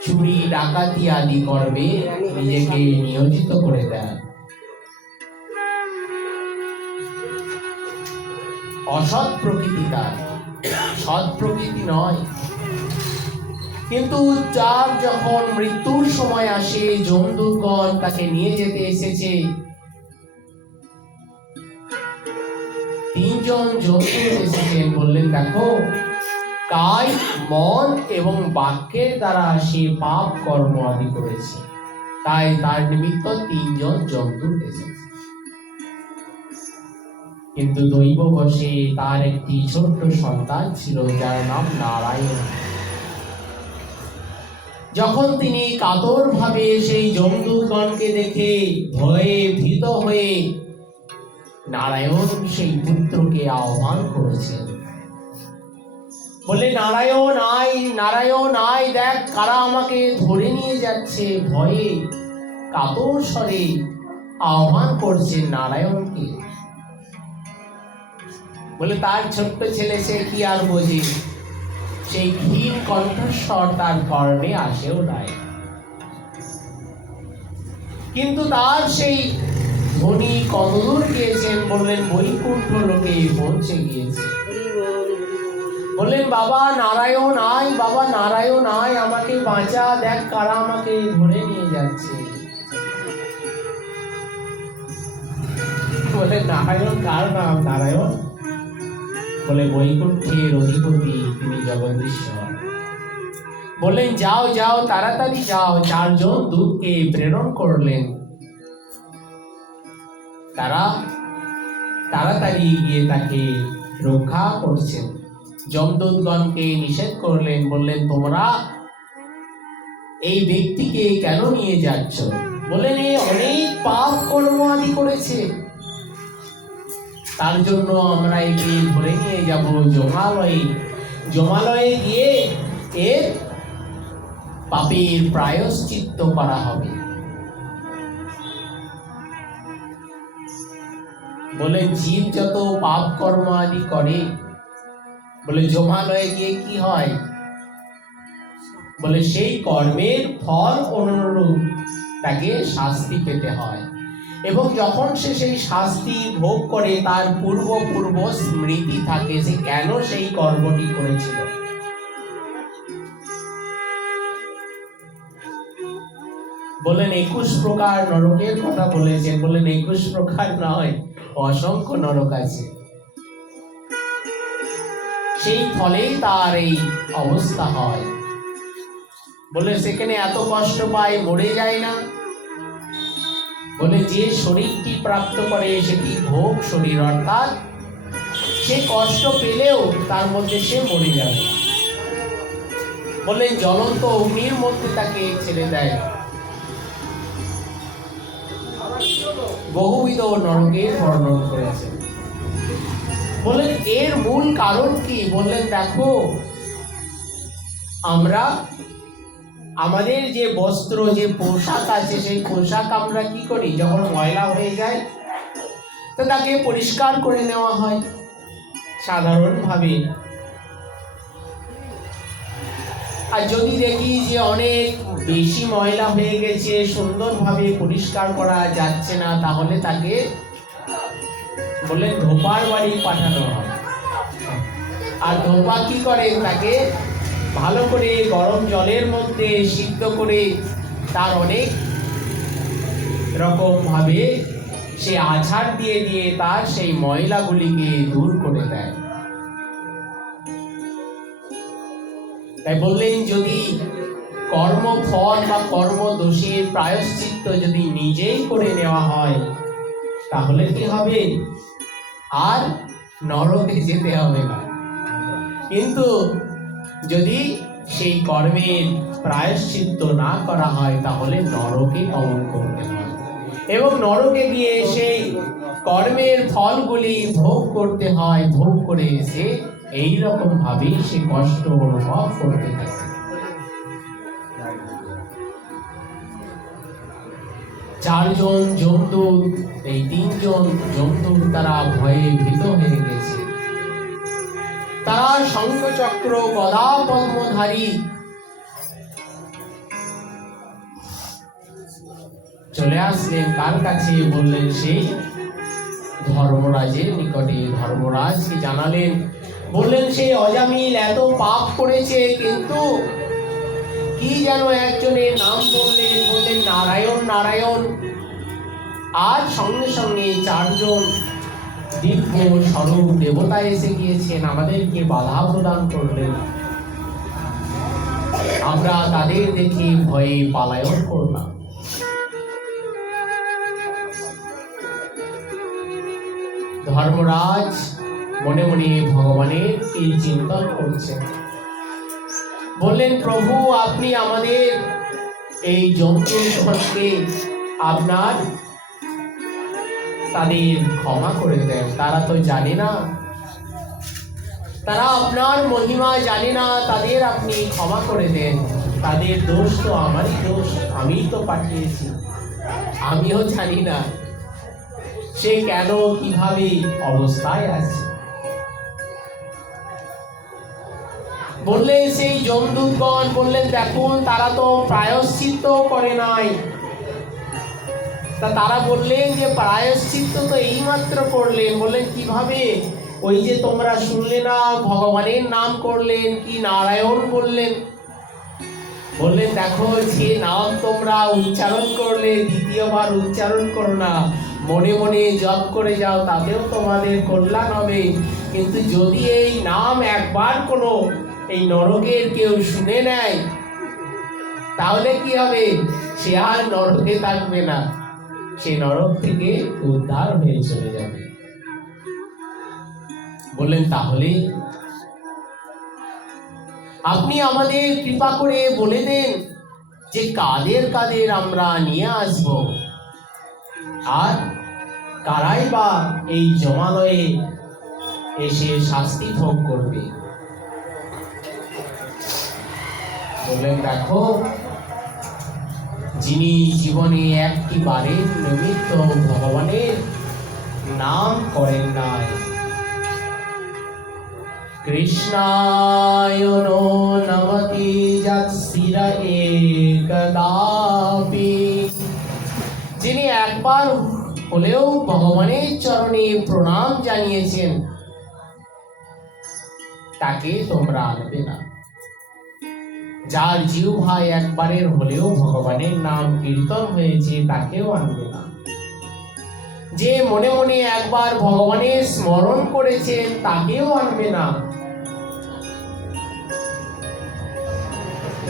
চুরি ডাকাতি আদি কর্মে নিজেকে নিয়োজিত করে দেন। অসৎ প্রকৃতি তার, সৎ প্রকৃতি নয়। কিন্তু যার যখন মৃত্যুর সময় আসে, যমদূতগণ তাকে নিয়ে যেতে এসেছে, তিনজন যমদূত এসেছেন। বললেন দেখো, কায়, মন এবং বাক্যের দ্বারা সে পাপ কর্ম আদি করেছে, তাই তার নিমিত্ত তিনজন যমদূত এসেছে। কিন্তু দৈববশে তার একটি ছোট্ট সন্তান ছিল, যার নাম নারায়ণ। যখন তিনি কাতর ভাবে সেই যমদূতগণকে দেখে ভয়ে ভীত হয়ে নারায়ণ সেই পুত্রকে আহ্বান করেছেন। বলে নারায়ণ আয়, নারায়ণ আয়, দেখ কারা আমাকে ধরে নিয়ে যাচ্ছে। ভয়ে কাতর স্বরে আহ্বান করছেন নারায়ণকে। বলে তার ছোট্ট ছেলে, সে কি আর বোঝে, সেই ক্ষীণ কণ্ঠস্বর তার কর্ণে আসেও নাই। কিন্তু তার সেই ধ্বনি কতদূর গিয়েছেন, বললেন বৈকুণ্ঠ লোকে পৌঁছে গিয়েছে। বললেন বাবা নারায়ণ আয়, বাবা নারায়ণ আয়, আমাকে বাঁচা, দেখ কারা আমাকে ধরে নিয়ে যাচ্ছে। বলে নারায়ণ কার নাম? নারায়ণ বলে বৈকুণ্ঠের অধিপতি, তিনি জগদীশ্বর। বললেন যাও যাও, তাড়াতাড়ি যাও। চারজন দূতকে প্রেরণ করলেন, তারা তাড়াতাড়ি গিয়ে তাকে রক্ষা করছেন। যমদূতগণকে নিষেধ করলেন, বললেন তোমরা এই ব্যক্তিকে কেন নিয়ে যাচ্ছ? বললেন এই অনেক পাপ কর্ম আদি করেছে, তার জন্য আমরা একে ধরে নিয়ে যাব যমালয়ে। যমালয়ে গিয়ে এর পাপের প্রায়শ্চিত্ত করা হবে। বলে জীব যত পাপ কর্ম আদি করে, বলে যমালয়ে গিয়ে কি হয়, বলে সেই কর্মের ফল অনুরূপ তাকে শাস্তি পেতে হয়। এবং যখন সে সেই শাস্তি ভোগ করে, তার পূর্ব স্মৃতি থাকে সে কেন সেই কর্মটি করেছিল। বলেন 21 প্রকার নরকের কথা বলেছেন। বলেন 21 প্রকার নয়, অসংখ্য নরক আছে। সেই ফলেই তার এই অবস্থা হয়। বলে সেখানে এত কষ্ট পায়, মরে যায় না? বলে যে শরীরটি প্রাপ্ত করে সেটি ভোগ শরীর, অর্থাৎ সে কষ্ট পেলেও তার মধ্যে সে মরে যাবে না। বললেন জ্বলন্ত অগ্নির মধ্যে তাকে ছেড়ে দেয়, বহুবিধ নরকের বর্ণন করেছে। বললেন এর মূল কারণ কি? বললেন দেখো, আমরা আমাদের যে বস্ত্র, যে পোশাক আছে, সেই পোশাক আমরা কি করি, যখন ময়লা হয়ে যায় তো তাকে পরিষ্কার করে নেওয়া হয় সাধারণভাবে। আর যদি দেখি যে অনেক বেশি ময়লা হয়ে গেছে, সুন্দরভাবে পরিষ্কার করা যাচ্ছে না, তাহলে তাকে বললেন ধোপার বাড়ি পাঠানো হয়। আর ধোপা কি করে, তাকে ভালো করে গরম জলের মধ্যে সিদ্ধ করে তার অনেক রকম ভাবে সে আছাড় দিয়ে দিয়ে তার সেই ময়লাগুলিকে দূর করে দেয়। তাই বললেন যদি কর্মফল বা কর্মদোষের প্রায়শ্চিত্ত যদি নিজেই করে নেওয়া হয়, তাহলে কি হবে, আর নরকে যেতে হবে না। কিন্তু যদি সেই কর্মের প্রায়শ্চিত্ত না করা হয়, তাহলে নরকে গমন করতে হয় এবং নরকে গিয়ে সেই কর্মের ফলগুলি ভোগ করতে হয়। ভোগ করে এসে এইরকম ভাবে সে কষ্ট অনুভব করতে থাকে। চারজন যমদূত, এই তিনজন যমদূত তারা ভয়ে ভীত হয়ে গেছে। তারা শঙ্খচক্র গদা পদ্মধারী চলে আসলেন কার কাছে? বললেন সেই ধর্মরাজের নিকটে। ধর্মরাজকে জানালেন, বললেন সেই অজামিল এত পাপ করেছে, কিন্তু কি যেন একজনের নাম বললেন, বললেন নারায়ণ নারায়ণ। আর সঙ্গে সঙ্গে চারজন দিব্য স্বরূপ দেবতা এসে গিয়েছেন, আমাদেরকে বাধা প্রদান করলেন। আমরা তাদের দেখে ভয়ে পালায়ন করলাম। ধর্মরাজ মনে মনে ভগবানের এই চিন্তন করছেন। বললেন প্রভু, আপনি আমাদের এই যমদূতগণকে আপনার তাদের ক্ষমা করে দেন। তারা তো জানে না, তারা আপনার মহিমা জানে না, তাদের আপনি ক্ষমা করে দেন। তাদের দোষ তো আমারই দোষ, আমি তো পাঠিয়েছি, আমিও জানি না সে কেন কিভাবে অবস্থায় আছে। বললেন সেই যমদূতগণ বললেন দেখুন, তারা তো প্রায়শ্চিত্ত করে নাই। তা তারা বললেন যে প্রায়শ্চিত্ত তো এইমাত্র করলেন। বললেন কিভাবে? ওই যে তোমরা শুনলে না, ভগবানের নাম করলেন, কি নারায়ণ বললেন। বললেন দেখো, যে নাম তোমরা উচ্চারণ করলে দ্বিতীয়বার উচ্চারণ করো না, মনে মনে জপ করে যাও, তাতেও তোমাদের কল্যাণ হবে। কিন্তু যদি এই নাম একবার কোনো এই নরকের কেউ শুনে নেয়, তাহলে কি হবে? সে আর নরকে থাকবে না, সে নরক থেকে উদ্ধার হয়ে চলে যাবে। বললেন তাহলে আপনি আমাদের কৃপা করে বলে দেন যে কাদের কাদের আমরা নিয়ে আসব, আর কারাই বা এই জমালয়ে এসে শাস্তি ভোগ করবে। বললেন দেখো, যিনি জীবনে একটি বারের নিমিত্ত ভগবানের নাম করেন নাই, কৃষ্ণায় নো নমতি যৎসিরা একদাপি, যিনি একবার হলেও ভগবানের চরণে প্রণাম জানিয়েছেন, তাকে তোমরা আনবে না। যার জিহ্বায় একবারের হলেও ভগবানের নাম কীর্তন হয়েছে, তাকেও আনবে না। যে মনে মনে একবার ভগবানের স্মরণ করেছেন, তাকেও আনবে না।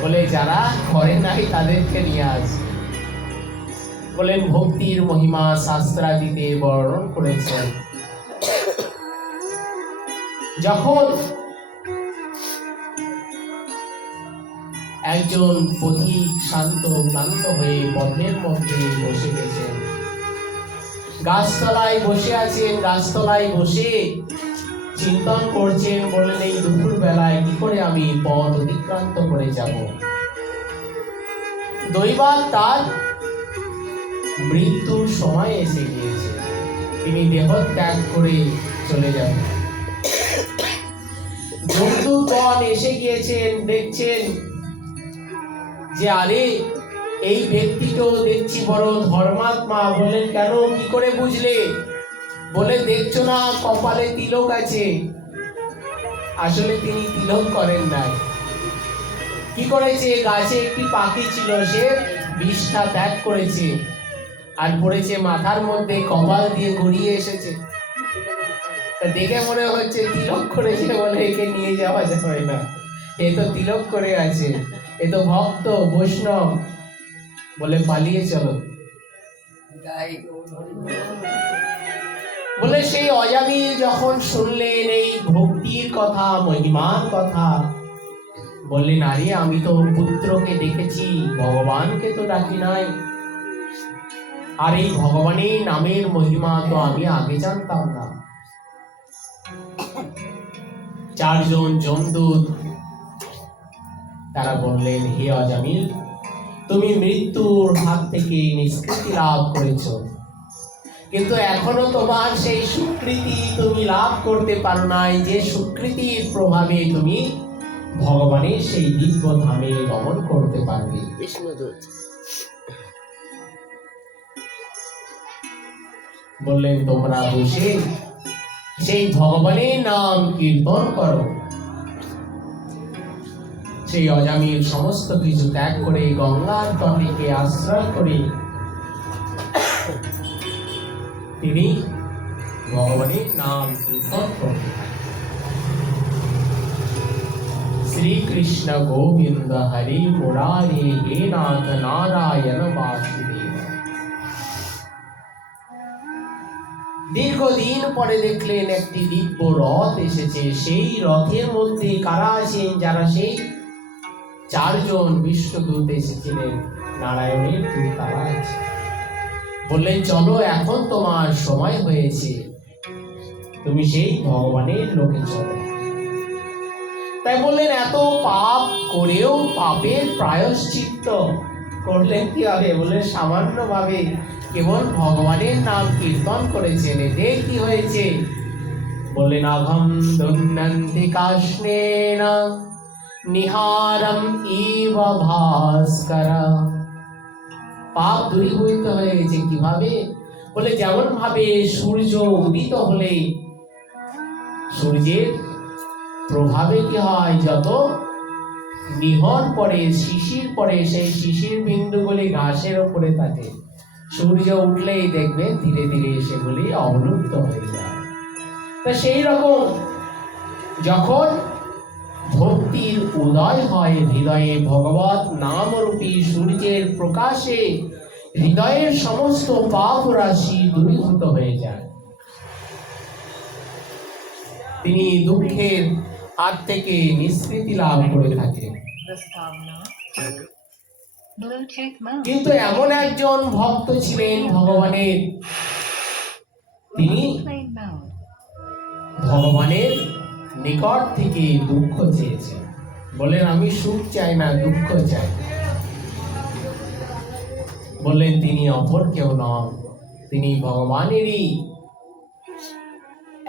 বলে যারা করে নাই তাদেরকে নিয়ে আসে। বলেন ভক্তির মহিমা শাস্ত্রাদিতে বর্ণন করেছেন। যখন একজন পথিক শান্ত ক্লান্ত হয়ে পথের মধ্যে বসে গেছেন, গাছতলায় বসে আছেন, গাছতলায় বসে চিন্তন করছেন, বললেন এই দুপুর বেলায় কি করে আমি পথ অতিক্রান্ত করে যাব। দৈবাৎ তার মৃত্যুর সময় এসে গিয়েছে, তিনি দেহত্যাগ করে চলে যাবেন। বন্ধুগণ এসে গিয়েছেন, দেখছেন যে আরে এই ব্যক্তিকেও দেখছি বড় ধর্মাত্মা। বললেন কেন, কি করে বুঝলে? বলে দেখছো না কপালে তিলক আছে। আসলে তিনি তিলক করেন নাই। কি করেছে, গাছে একটি পাখি ছিল, সে বিষটা ত্যাগ করেছে আর পড়েছে মাথার মধ্যে, কপাল দিয়ে গড়িয়ে এসেছে। দেখে মনে হচ্ছে তিলক করেছে, বলে একে নিয়ে যাওয়া যাবে না, এ তো তিলক করে আছে, এ তো ভক্ত বৈষ্ণব, বলে পালিয়ে চলো। বলে সেই অজামিল যখন শুনলেন এই ভক্তির কথা, মহিমার কথা, বললেন আরে আমি তো পুত্রকে দেখেছি, ভগবানকে তো ডাকি নাই, আর এই ভগবানের নামের মহিমা তো আমি আগে জানতাম না। চারজন যমদূত তারা বললেন হে অজামিল, তুমি মৃত্যুর হাত থেকে নিষ্কৃতি লাভ করেছো, কিন্তু এখনো তোমার সেই স্বীকৃতি তুমি লাভ করতে পারো নাই, যে স্বীকৃতির প্রভাবে তুমি ভগবানের সেই দিব্য ধামে গমন করতে পারবে। বললেন তোমরা বসে সেই ভগবানের নাম কীর্তন করো। সেই অজামিল সমস্ত কিছু ত্যাগ করে গঙ্গার তটে আশ্রয় করে তিনি ভগবানের নাম কীর্তন করতে থাকেন। শ্রীকৃষ্ণ গোবিন্দ হরি মুরারি হে নাথ নারায়ণ বাসুদেব। দীর্ঘদিন পরে দেখলেন একটি দিব্য রথ এসেছে। সেই রথের মধ্যে কারা আছেন? যারা সেই চারজন বিষ্ণুদূত এসেছিলেন, নারায়ণের দূত তারা আছে। বললেন চলো, এখন তোমার সময় হয়েছে, তুমি সেই ভগবানের লোকে চলো। তাই বললেন এত পাপ করেও পাপের প্রায়শ্চিত্ত করলেন কি হবে? বললেন সামান্য ভাবে কেবল ভগবানের নাম কীর্তন করেছেন, এতে কি হয়েছে? বললেন অঘম দুর্নন্তি কাষ্ণেন নিহারম ইব ভাস্কর। পাপ দূরীভূত হয়ে গেছে কিভাবে? বলে যেমন ভাবে সূর্য উদিত হলে সূর্যের প্রভাবে কি হয়, যত নিহর পরে শিশির পরে সেই শিশির বিন্দুগুলি ঘাসের উপরে থাকে, সূর্য উঠলেই দেখবেন ধীরে ধীরে সেগুলি অবলুপ্ত হয়ে যায়। তা সেই রকম যখন ভক্তির উদয় হয় হৃদয়ে, ভগবত নামরূপী সূর্যের প্রকাশে হৃদয়ের সমস্ত পাপ রাশি দূরীভূত হয়ে যায়। তিনি দুঃখের হাত থেকে নিষ্কৃতি লাভ করে থাকেন। কিন্তু এমন একজন ভক্ত ছিলেন ভগবানের, তিনি ভগবানের নিকট থেকে দুঃখ চেয়েছেন। বলেন আমি সুখ চাই না, দুঃখ চাই। বললেন তিনি অপর কেউ নন, তিনি ভগবানেরই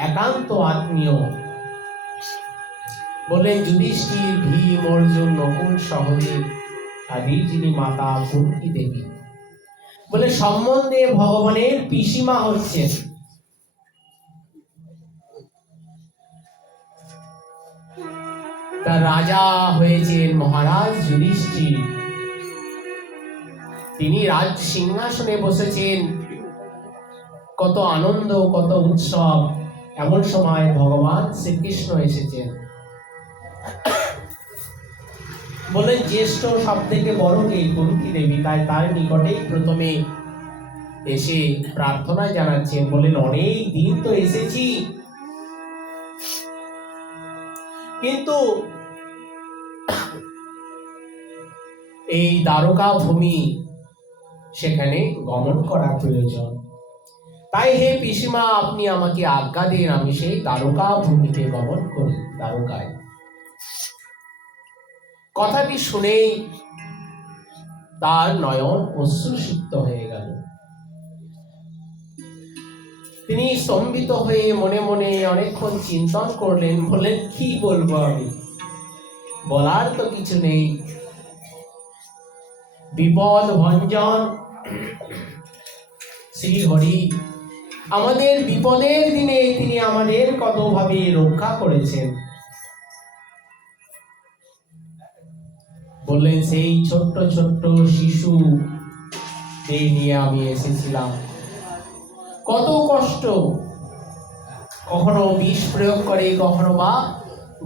একান্ত আত্মীয়। বললেন যুধিষ্ঠির, ভীম, অর্জুন, নকুল, সহদেব আদি যিনি মাতা কুন্তী দেবী। বলে সম্বন্ধে ভগবানের পিসিমা হচ্ছেন। তার রাজা হয়েছেন মহারাজ যুধিষ্ঠির। তিনি রাজ সিংহাসনে বসেছেন, কত আনন্দ, কত উৎসব। এমন সময় ভগবান শ্রীকৃষ্ণ এসেছেন। বললেন জ্যেষ্ঠ সব থেকে বড় কে? কুন্তী দেবী। তাই তার নিকটেই প্রথমে এসে প্রার্থনা জানাচ্ছেন। বলেন অনেক দিন তো এসেছি, কিন্তু এই দ্বারকা ভূমি সেখানে গমন করা প্রয়োজন। তাই হে পিসিমা, আপনি আমাকে আজ্ঞা দিন, আমি সেই দ্বারকা ভূমিতে গমন করি, দ্বারকায়। কথাটি শুনেই তার নয়ন অশ্রুসিক্ত হয়ে গেল। তিনি স্তম্ভিত হয়ে মনে মনে অনেকক্ষণ চিন্তন করলেন। বললেন কি বলবো আমি, বলার তো কিছু নেই। বিপদ ভঞ্জন শ্রী হরি, আমাদের বিপদের দিনে তিনি আমাদের কতভাবে রক্ষা করেছেন। বললেন সেই ছোট্ট ছোট্ট শিশু নিয়ে আমি এসেছিলাম, কত কষ্ট, কখনো বিষ প্রয়োগ করে, কখনো বা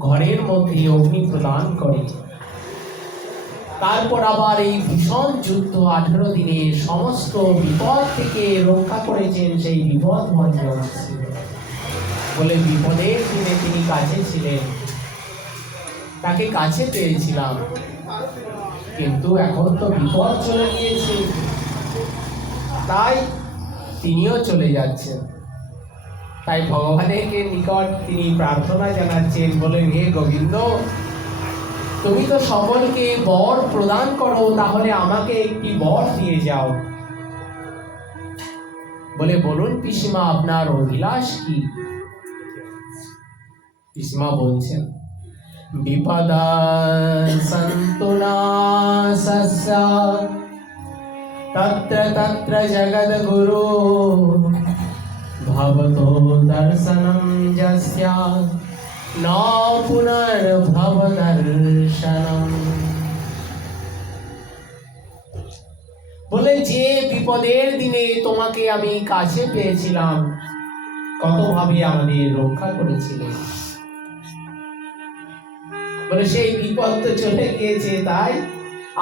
ঘরের মধ্যে অগ্নি প্রদান করে। তারপর আবার এই ভীষণ যুদ্ধ 18 দিনে সমস্ত বিপদ থেকে রক্ষা করেছেন সেই বিপদ ভঞ্জন। বলে বিপদের দিনে তিনি কাছে ছিলেন, তাকে কাছে পেয়েছিলাম, কিন্তু এখন তো বিপদ চলে গিয়েছে, তাই তিনিও চলে যাচ্ছেন। তাই ভগবানের নিকট তিনি প্রার্থনা জানাচ্ছেন। বলেন হে গোবিন্দ, তুমি তো সকলকে বর প্রদান করো, তাহলে আমাকে একটি বর দিয়ে যাও। বলে বলুন পিসিমা, আপনার অভিলাষ কি? পিসিমা বলছেন বিপদা সন্তুনা সস্যা তত্র তত্র জগদ্গুরু ভবতো দর্শনম যস্যা ন পুনর্ভব দর্শনম। বলে যে বিপদের দিনে তোমাকে আমি কাছে পেয়েছিলাম, কতভাবে আমাদের রক্ষা করেছিলে। বলে সেই বিপদ তো চলে গিয়েছে, তাই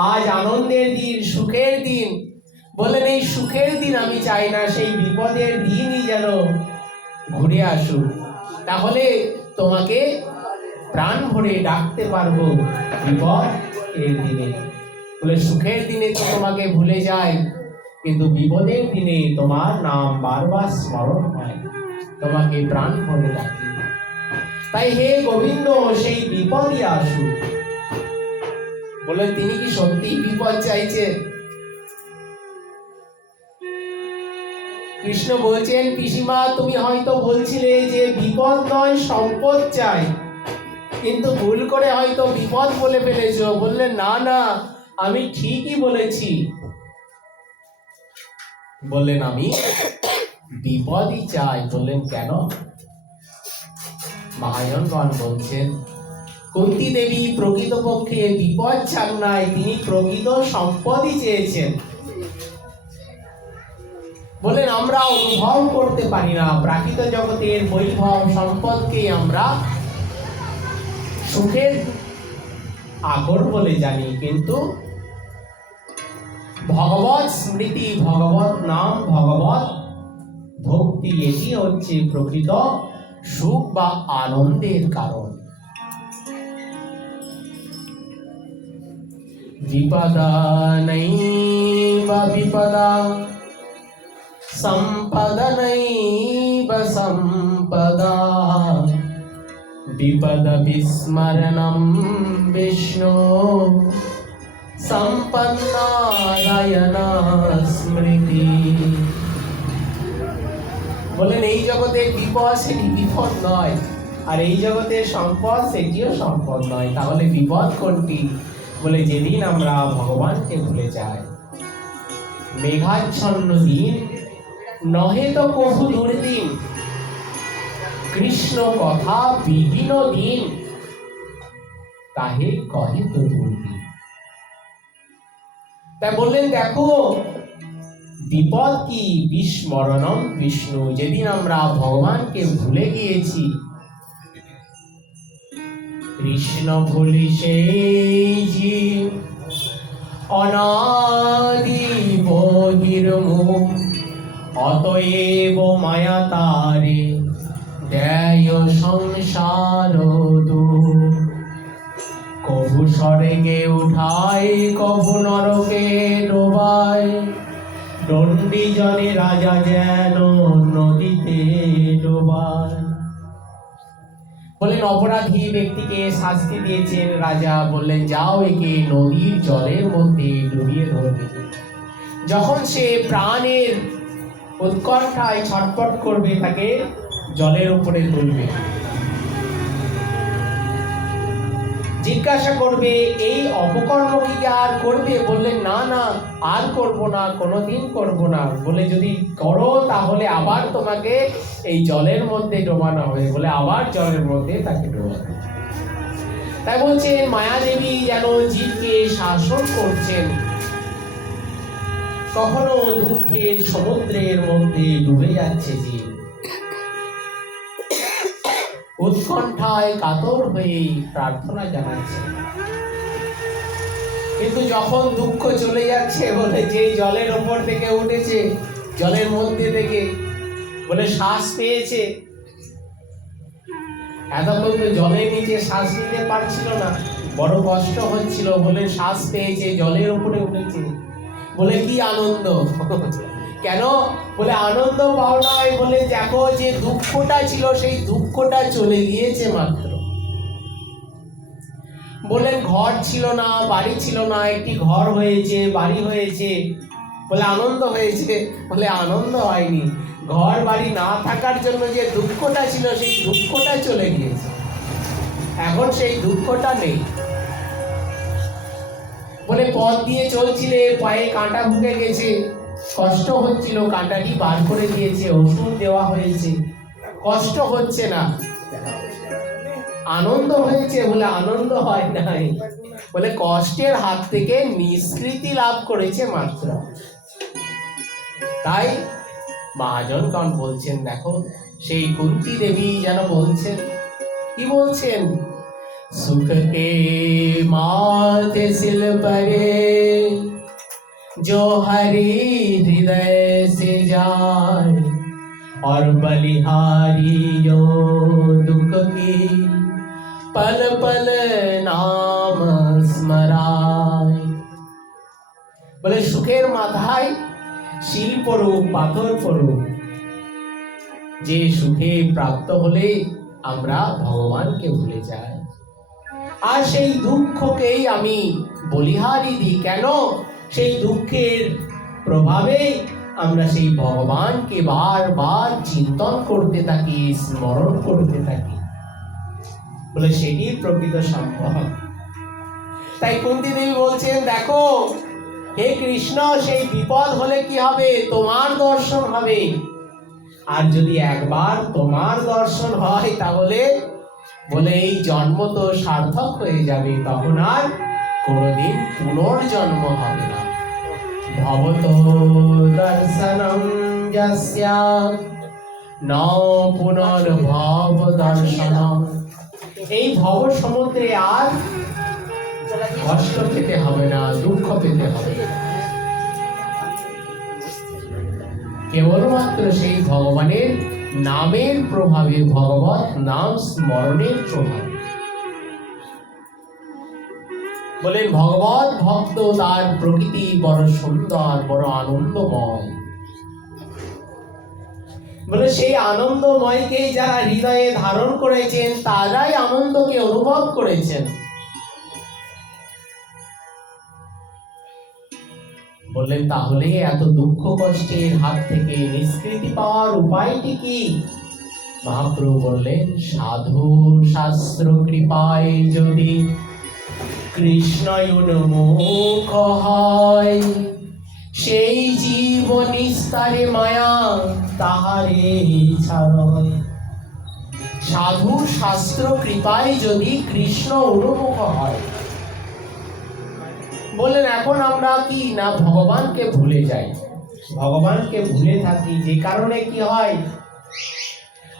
আজ আনন্দের দিন, সুখের দিন। বলেন এই সুখের দিন আমি চাই না, সেই বিপদের দিনই যেন ঘুরে আসুক, তাহলে তোমাকে প্রাণ ভরে ডাকতে পারবো বিপদ এর দিনে। বলে সুখের দিনে তো তোমাকে ভুলে যাই, কিন্তু বিপদের দিনে তোমার নাম বারবার স্মরণ হয়, তোমাকে প্রাণ ভরে ডাকি। তাই হে গোবিন্দ, সেই বিপদই আসুক। বলে তিনি কি সত্যি বিপদ চাইছে? কৃষ্ণ বলছেন পিসিমা, তুমি হয়তো বলছিলে যে বিপদ নয় সম্পদ চাই, কিন্তু ভুল করে হয়তো বিপদ বলে ফেলেছো। বললেন না না, আমি ঠিকই বলেছি। বললেন আমি বিপদই চাই। বললেন কেন? মহাজনগণ বলছেন কুন্তী দেবী প্রকৃতপক্ষে বিপদ চান নাই, তিনি প্রকৃত সম্পদই চেয়েছেন। বলেন আমরা অনুভব করতে পারি না প্রাকৃত জগতের বৈভব সম্পদকে, আমরা সুখের আকর বলে জানি, কিন্তু ভগবত স্মৃতি, ভগবত নাম, ভগবত ভক্তি, এটি হচ্ছে প্রকৃত সুখ বা আনন্দের কারণ। বিপদা নৈব বিপদা সম্পদা নৈব সম্পদা বিপদ বিস্মরণম বিষ্ণু সম্পন্নারায়ণা স্মৃতি। বলেন এই জগতের বিপদ সেটি বিপদ নয়, আর এই জগতের সম্পদ সেটিও সম্পদ নয়। তাহলে বিপদ কোনটি? বলে যেদিন আমরা ভগবানকে ভুলে যাই। মেঘাচ্ছন্ন দিন নহে তো কভু দুর্দিন, কৃষ্ণ কথা বিহীন দিন তাহে কহে তো দুর্দিন। তাই বললেন দেখো বিপদ কি? বিস্মরণম বিষ্ণু, যেদিন আমরা ভগবানকে ভুলে গিয়েছি, কৃষ্ণ ভুলি সেই জীব অনাদি বহির্মুখ, অতএব মায়া তারে দেয় সংসার দুঃখ। কভু স্বর্গে উঠায়, কভু নরকে ডোবায়, দণ্ডী জনে রাজা যেন নদীতে ডোবায়। বললেন অপরাধী ব্যক্তিকে শাস্তি দিয়েছেন রাজা, বললেন যাও একে নদীর জলের মধ্যে ডুবিয়ে ধরবে। যখন সে প্রাণের উৎকণ্ঠায় ছটফট করবে, তাকে জলের উপরে তুলবে, জিজ্ঞাসা করবে এই অপকর্ম কি আর করবে? বললেন না না, আর করব না, কোনোদিন করব না। বলে যদি করো তাহলে আবার তোমাকে এই জলের মধ্যে ডোবানো হবে। বলে আবার জলের মধ্যে তাকে ডোবানো। তাই বলছেন মায়াদেবী যেন জীবকে শাসন করছেন, কখনো দুঃখের সমুদ্রের মধ্যে ডুবে যাচ্ছে জীব, উৎকণ্ঠায় কাতর হয়ে প্রার্থনা জানাচ্ছে। কিন্তু যখন দুঃখ চলে যাচ্ছে, বলে যে জলের ওপর থেকে উঠেছে, জলের মধ্যে থেকে বলে শ্বাস পেয়েছে, এতক্ষণ তো জলের নিচে শ্বাস নিতে পারছিল না, বড় কষ্ট হচ্ছিল, বলে শ্বাস পেয়েছে, জলের উপরে উঠেছে। বলে কি আনন্দ! কেন? বলে আনন্দ পাও নয়, বলে দেখো যে দুঃখটা ছিল সেই দুঃখটা চলে গিয়েছে মাত্র। বললেন ঘর ছিল না, বাড়ি ছিল না, একটি ঘর হয়েছে, বাড়ি হয়েছে, বলে আনন্দ হয়েছে। বলে আনন্দ হয়নি, ঘর বাড়ি না থাকার জন্য যে দুঃখটা ছিল সেই দুঃখটা চলে গিয়েছে, এখন সেই দুঃখটা নেই। বলে পথ দিয়ে চলছিলে, পায়ে কাঁটা ঢুকে গেছে, কষ্ট হচ্ছিল, কাঁটাটি বার করে দিয়েছে, ওষুধ দেওয়া হয়েছে, কষ্ট হচ্ছে না। আনন্দ হয়েছে? বলে আনন্দ হয় নাই, বলে কষ্টের হাত থেকে নিষ্কৃতি লাভ করেছে মাত্র। তাই মহাজনগণ বলছেন, দেখো সেই কুন্তী দেবী যেন বলছেন, কি বলছেন? सुख के माथे सिल परे जो हरि हृदय से जाए, और बलिहारी जो दुख की पल पल नाम स्मराय। বলে সুখের মাথায় শিল পড়ুক, পাথর পড়ুক, যে সুখে প্রাপ্ত হলে আমরা ভগবানকে ভুলে যাই, আর সেই দুঃখকেই আমি বলিহারি দিই। কেন? সেই দুঃখের প্রভাবে আমরা সেই ভগবানকে বারবার চিন্তন করতে থাকি, স্মরণ করতে থাকি, বলে সেটি প্রকৃত সম্ভব। তাই কুন্তী দেবী বলছেন, দেখো হে কৃষ্ণ, সেই বিপদ হলে কি হবে? তোমার দর্শন হবে, আর যদি একবার তোমার দর্শন হয় তাহলে বলে এই জন্ম তো সার্থক হয়ে যাবে, তখন আর কোনোদিন পুনর্জন্ম হবে না। ভবতো দর্শনম যস্যা ন পুনর্ভব দর্শনম। এই ভব সমুদ্রে আর কষ্ট পেতে হবে না, দুঃখ পেতে হবে না, কেবলমাত্র সেই ভগবানের নামের প্রভাবে, ভগবত নাম স্মরণের প্রভাবে। বলেন ভগবত ভক্ত, তার প্রকৃতি বড় সুন্দর, বড় আনন্দময়। বলে সেই আনন্দময়কে যারা হৃদয়ে ধারণ করেছেন তারাই আনন্দকে অনুভব করেছেন। বললেন তাহলে এত দুঃখ কষ্টের হাত থেকে নিষ্কৃতি পাওয়ার উপায়টি কি? মহাপ্রভু বললেন, সাধু শাস্ত্র কৃপায় যদি কৃষ্ণ উন্মুখ হয়, সেই জীব নিস্তারে মায়া তাহারে ছাড়য়। সাধু শাস্ত্র কৃপায় যদি কৃষ্ণ উন্মুখ হয়, বললেন এখন আমরা কি না ভগবানকে ভুলে যাই, ভগবানকে ভুলে থাকি, যে কারণে কি হয়,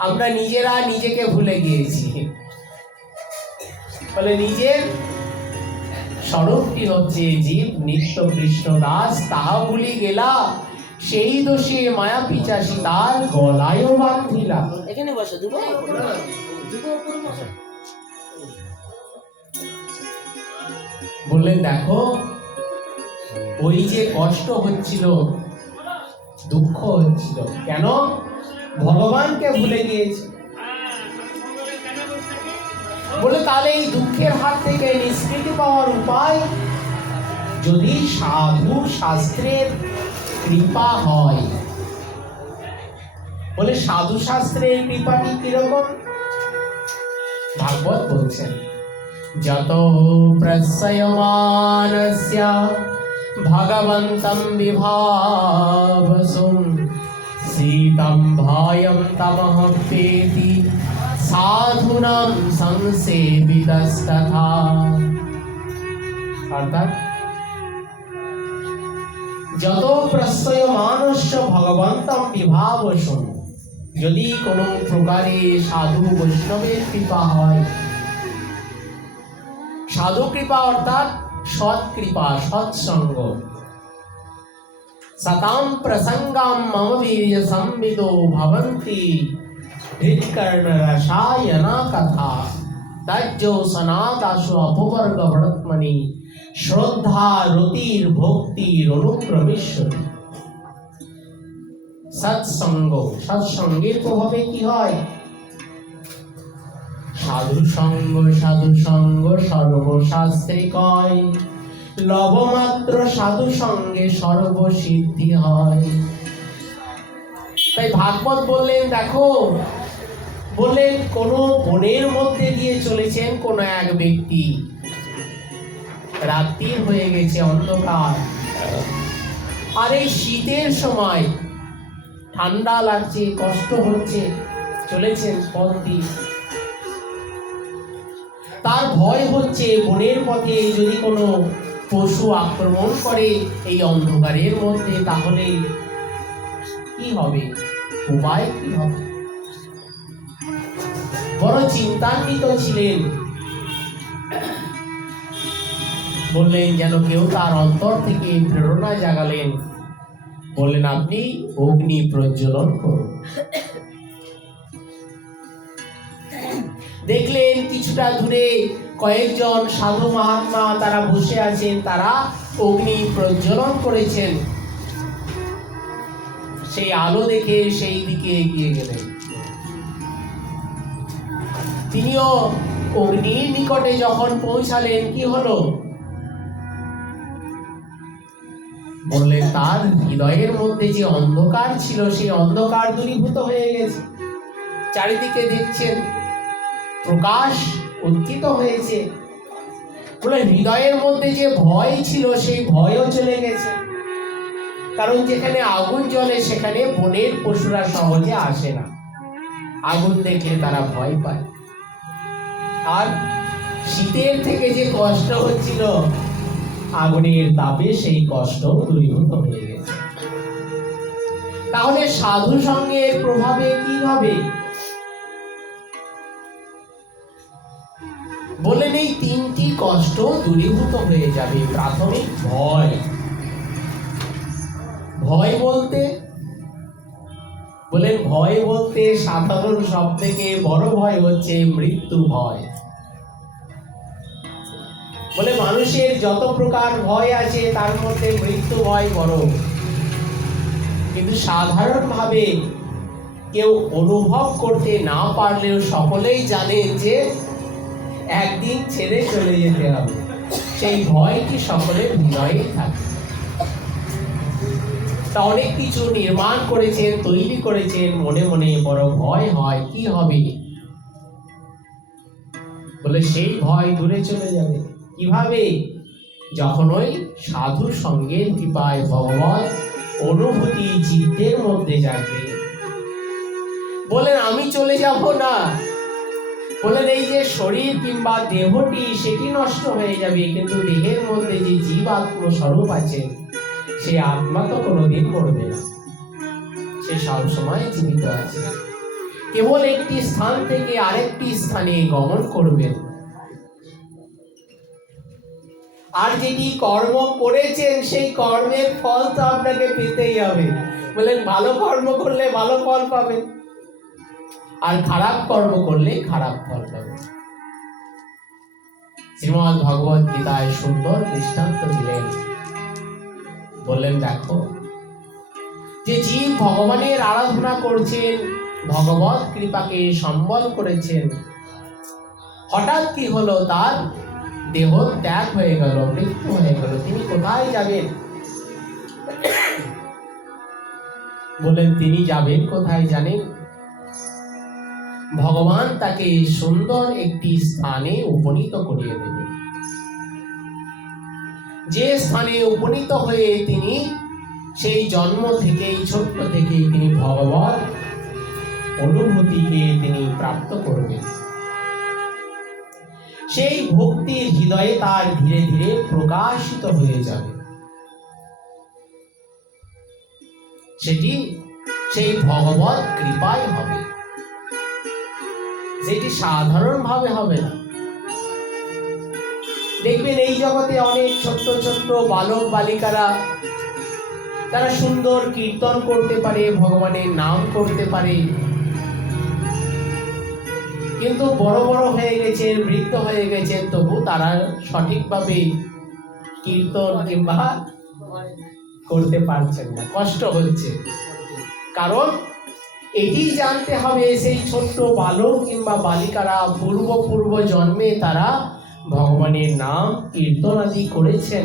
আমরা নিজেরা নিজেকে ভুলে গিয়েছি। বলে নিজের স্বরূপটি হচ্ছে জীব নিত্য কৃষ্ণ দাস, তাহা ভুলি গেলা, সেই দোষে মায়া পিচাসী তার গলায় বান্ধিলা। এখানে বসো, দুবো বললেন দেখো, ওই যে কষ্ট হচ্ছিল, দুঃখ হচ্ছিল, কেন? ভগবানকে ভুলে গিয়েছে। বলে তাহলে এই দুঃখের হাত থেকে নিষ্কৃতি পাওয়ার উপায়, যদি সাধু শাস্ত্রের কৃপা হয়। বলে সাধু শাস্ত্রের কৃপাটি কিরকম? ভাগবত বলছেন, যত প্রসয়মানস্য ভগবন্तं বিভাবসুম সীতম ভয়ম তমহপেতি সাধুনাং সংসেবিতস্তথা। অর্থাৎ যত প্রসয়মানস্য ভগবন্तं বিভাবসুম, যদি কোনো প্রকারে সাধু বৈষ্ণবের কৃপা হয়, সাধু কৃপা অর্থাৎ সৎ কৃপা, সৎসঙ্গ, সতাম প্রসঙ্গাম মম বীর্য সম্বিদো ভবন্তি হৃৎকর্ণ রসায়না কথা তজ্জো সনাদাসু অপবর্গ ভরতমণি শ্রদ্ধা রতির ভক্তির অনুপ্রবেশতি। সৎসঙ্গ, সৎসঙ্গের প্রভাবে কি হয়? সাধু সঙ্গ সর্বশাস্ত্রে কয়, লবমাত্র সাধু সঙ্গে সর্বসিদ্ধি হয়। তাই ভাগবত বললেন দেখো, বললেন কোন বনের মধ্যে দিয়ে চলেছেন কোন এক ব্যক্তি, রাত্রির হয়ে গেছে, অন্ধকার, আর এই শীতের সময় ঠান্ডা লাগছে, কষ্ট হচ্ছে, চলেছেন পথ দিয়ে। তার ভয় হচ্ছে বনের পথে যদি কোনো পশু আক্রমণ করে এই অন্ধকারের মধ্যে, তাহলে কি হবে, উপায় কি হবে? বড় চিন্তান্বিত ছিলেন। বললেন যেন কেউ তার অন্তর থেকে প্রেরণা জাগালেন, বললেন আপনি অগ্নি প্রজ্বলন করুন। দেখলেন কিছুটা দূরে কয়েকজন সাধু মহাত্মা তারা বসে আছেন, তারা অগ্নি প্রজ্বলন করেছেন। সেই আলো দেখে সেই দিকে এগিয়ে গেলেন। তিনিও অগ্নির নিকটে যখন পৌঁছালেন, কি হলো? বললেন তার হৃদয়ের মধ্যে যে অন্ধকার ছিল, সেই অন্ধকার দূরীভূত হয়ে গেছে। চারিদিকে দেখছেন প্রকাশ উত্থিত হয়েছে। বলে হৃদয়ের মধ্যে যে ভয় ছিল, সেই ভয়ও চলে গেছে। কারণ যেখানে আগুন জ্বলে সেখানে বনের পশুরা সহজে আসে না, আগুন দেখলে তারা ভয় পায়। আর শীতের থেকে যে কষ্ট হচ্ছিল, আগুনের তাপে সেই কষ্ট দূরীভূত হয়ে গেছে। তাহলে সাধু সঙ্গের প্রভাবে কি হবে? বললেন এই তিনটি কষ্ট দূরীভূত হয়ে যাবে। প্রাথমিক ভয়, ভয় বলতে বলেন, ভয় বলতে সাধারণ সব থেকে বড় ভয় হচ্ছে মৃত্যু ভয়। বলে মানুষের যত প্রকার ভয় আছে তার মধ্যে মৃত্যু ভয় বড়। কিন্তু সাধারণভাবে কেউ অনুভব করতে না পারলেও সকলেই জানেন যে একদিন ছেড়ে চলে যেতে হবে। সেই ভয়টি সকলের হৃদয়ে থাকে। তা অনেক কিছু নির্মাণ করেছেন, তৈরি করেছেন, মনে মনে বড় ভয় হয়, কি হবে? বলে সেই ভয় দূরে চলে যাবে। কিভাবে? যখন ওই সাধু সঙ্গের কৃপায় ভগবত অনুভূতি চিত্তের মধ্যে জাগবে। বলেন আমি চলে যাব না, বলেন এই যে শরীর কিংবা দেহটি সেটি নষ্ট হয়ে যাবে, কিন্তু দেহের মধ্যে যে জীবাত্ম স্বরূপ আছে, সেই আত্মা তো কোনোদিন মরবে না, সে সব সময় জীবিত আছে। কেবল একটি স্থান থেকে আরেকটি স্থানে গমন করবেন। আর যেটি কর্ম করেছেন সেই কর্মের ফল তো আপনাকে পেতেই হবে। বলেন ভালো কর্ম করলে ভালো ফল পাবেন, আর খারাপ কর্ম করলে খারাপ ফল পাবেন। শ্রীমদ্ ভগবত গীতায় সুন্দর দৃষ্টান্ত দিলেন, বললেন দেখো যে জীব ভগবানের আরাধনা করছেন, ভগবত কৃপাকে সম্বল করেছেন, হঠাৎ কি হলো, তার দেহ ত্যাগ হয়ে গেল, মৃত্যু হয়ে গেল, তিনি কোথায় যাবেন? বলেন তিনি যাবেন কোথায় জানেন? ভগবান তাকে সুন্দর একটি স্থানে উপনীত করিয়ে দেবেন, যে স্থানে উপনীত হয়ে তিনি সেই জন্ম থেকেই, ছোট্ট থেকেই তিনি ভগবত অনুভূতিকে তিনি প্রাপ্ত করবেন। সেই ভক্তির হৃদয়ে তার ধীরে ধীরে প্রকাশিত হয়ে যাবে। সেটি সেই ভগবত কৃপায় হবে, যেটি সাধারণ ভাবে হবে না। দেখবেন এই জগতে অনেক ছোট্ট ছোট্ট বালক বালিকারা, তারা সুন্দর কীর্তন করতে পারে, ভগবানের নাম করতে পারে, কিন্তু বড় বড় হয়ে গেছেন, বৃদ্ধ হয়ে গেছেন, তবু তারা সঠিকভাবে কীর্তন কিংবা করতে পারছেন না, কষ্ট হচ্ছে। কারণ এটি জানতে হবে, সেই ছোট্ট বালক কিংবা বালিকারা পূর্ব জন্মে তারা ভগবানের নাম কীর্তন আদি করেছেন,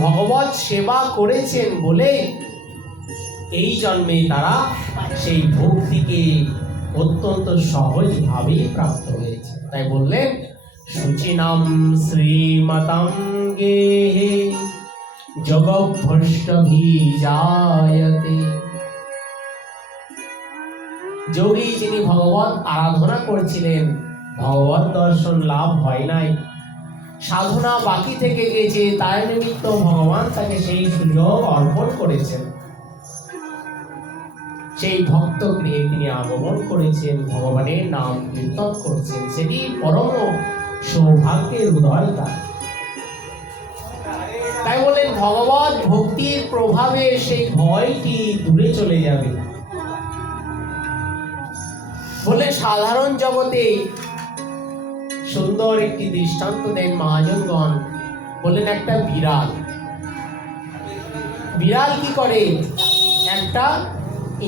ভগবত সেবা করেছেন বলে এই জন্মে তারা সেই ভক্তিকে অত্যন্ত সহজভাবে প্রাপ্ত হয়েছে। তাই বললেন শুচিনাম শ্রীমতাং গেহে জগদ্ভ্রষ্টভিজায়তে। যোগী যিনি ভগবত আরাধনা করছিলেন, ভগবত দর্শন লাভ হয় নাই, সাধনা বাকি থেকে গেছে, তার নিমিত্ত ভগবান তাকে সেই সুযোগ অর্পণ করেছেন। সেই ভক্ত গৃহে তিনি আগমন করেছেন, ভগবানের নাম কীর্তন করছেন, সেটি পরম সৌভাগ্যের উদয় তার। তাই বলেন ভগবত ভক্তির প্রভাবে সেই ভয়টি দূরে চলে যাবে। বলে সাধারণ জগতে সুন্দর একটি দৃষ্টান্ত দেন মহাজনগণ। বললেন একটা বিড়াল, বিড়াল কি করে, একটা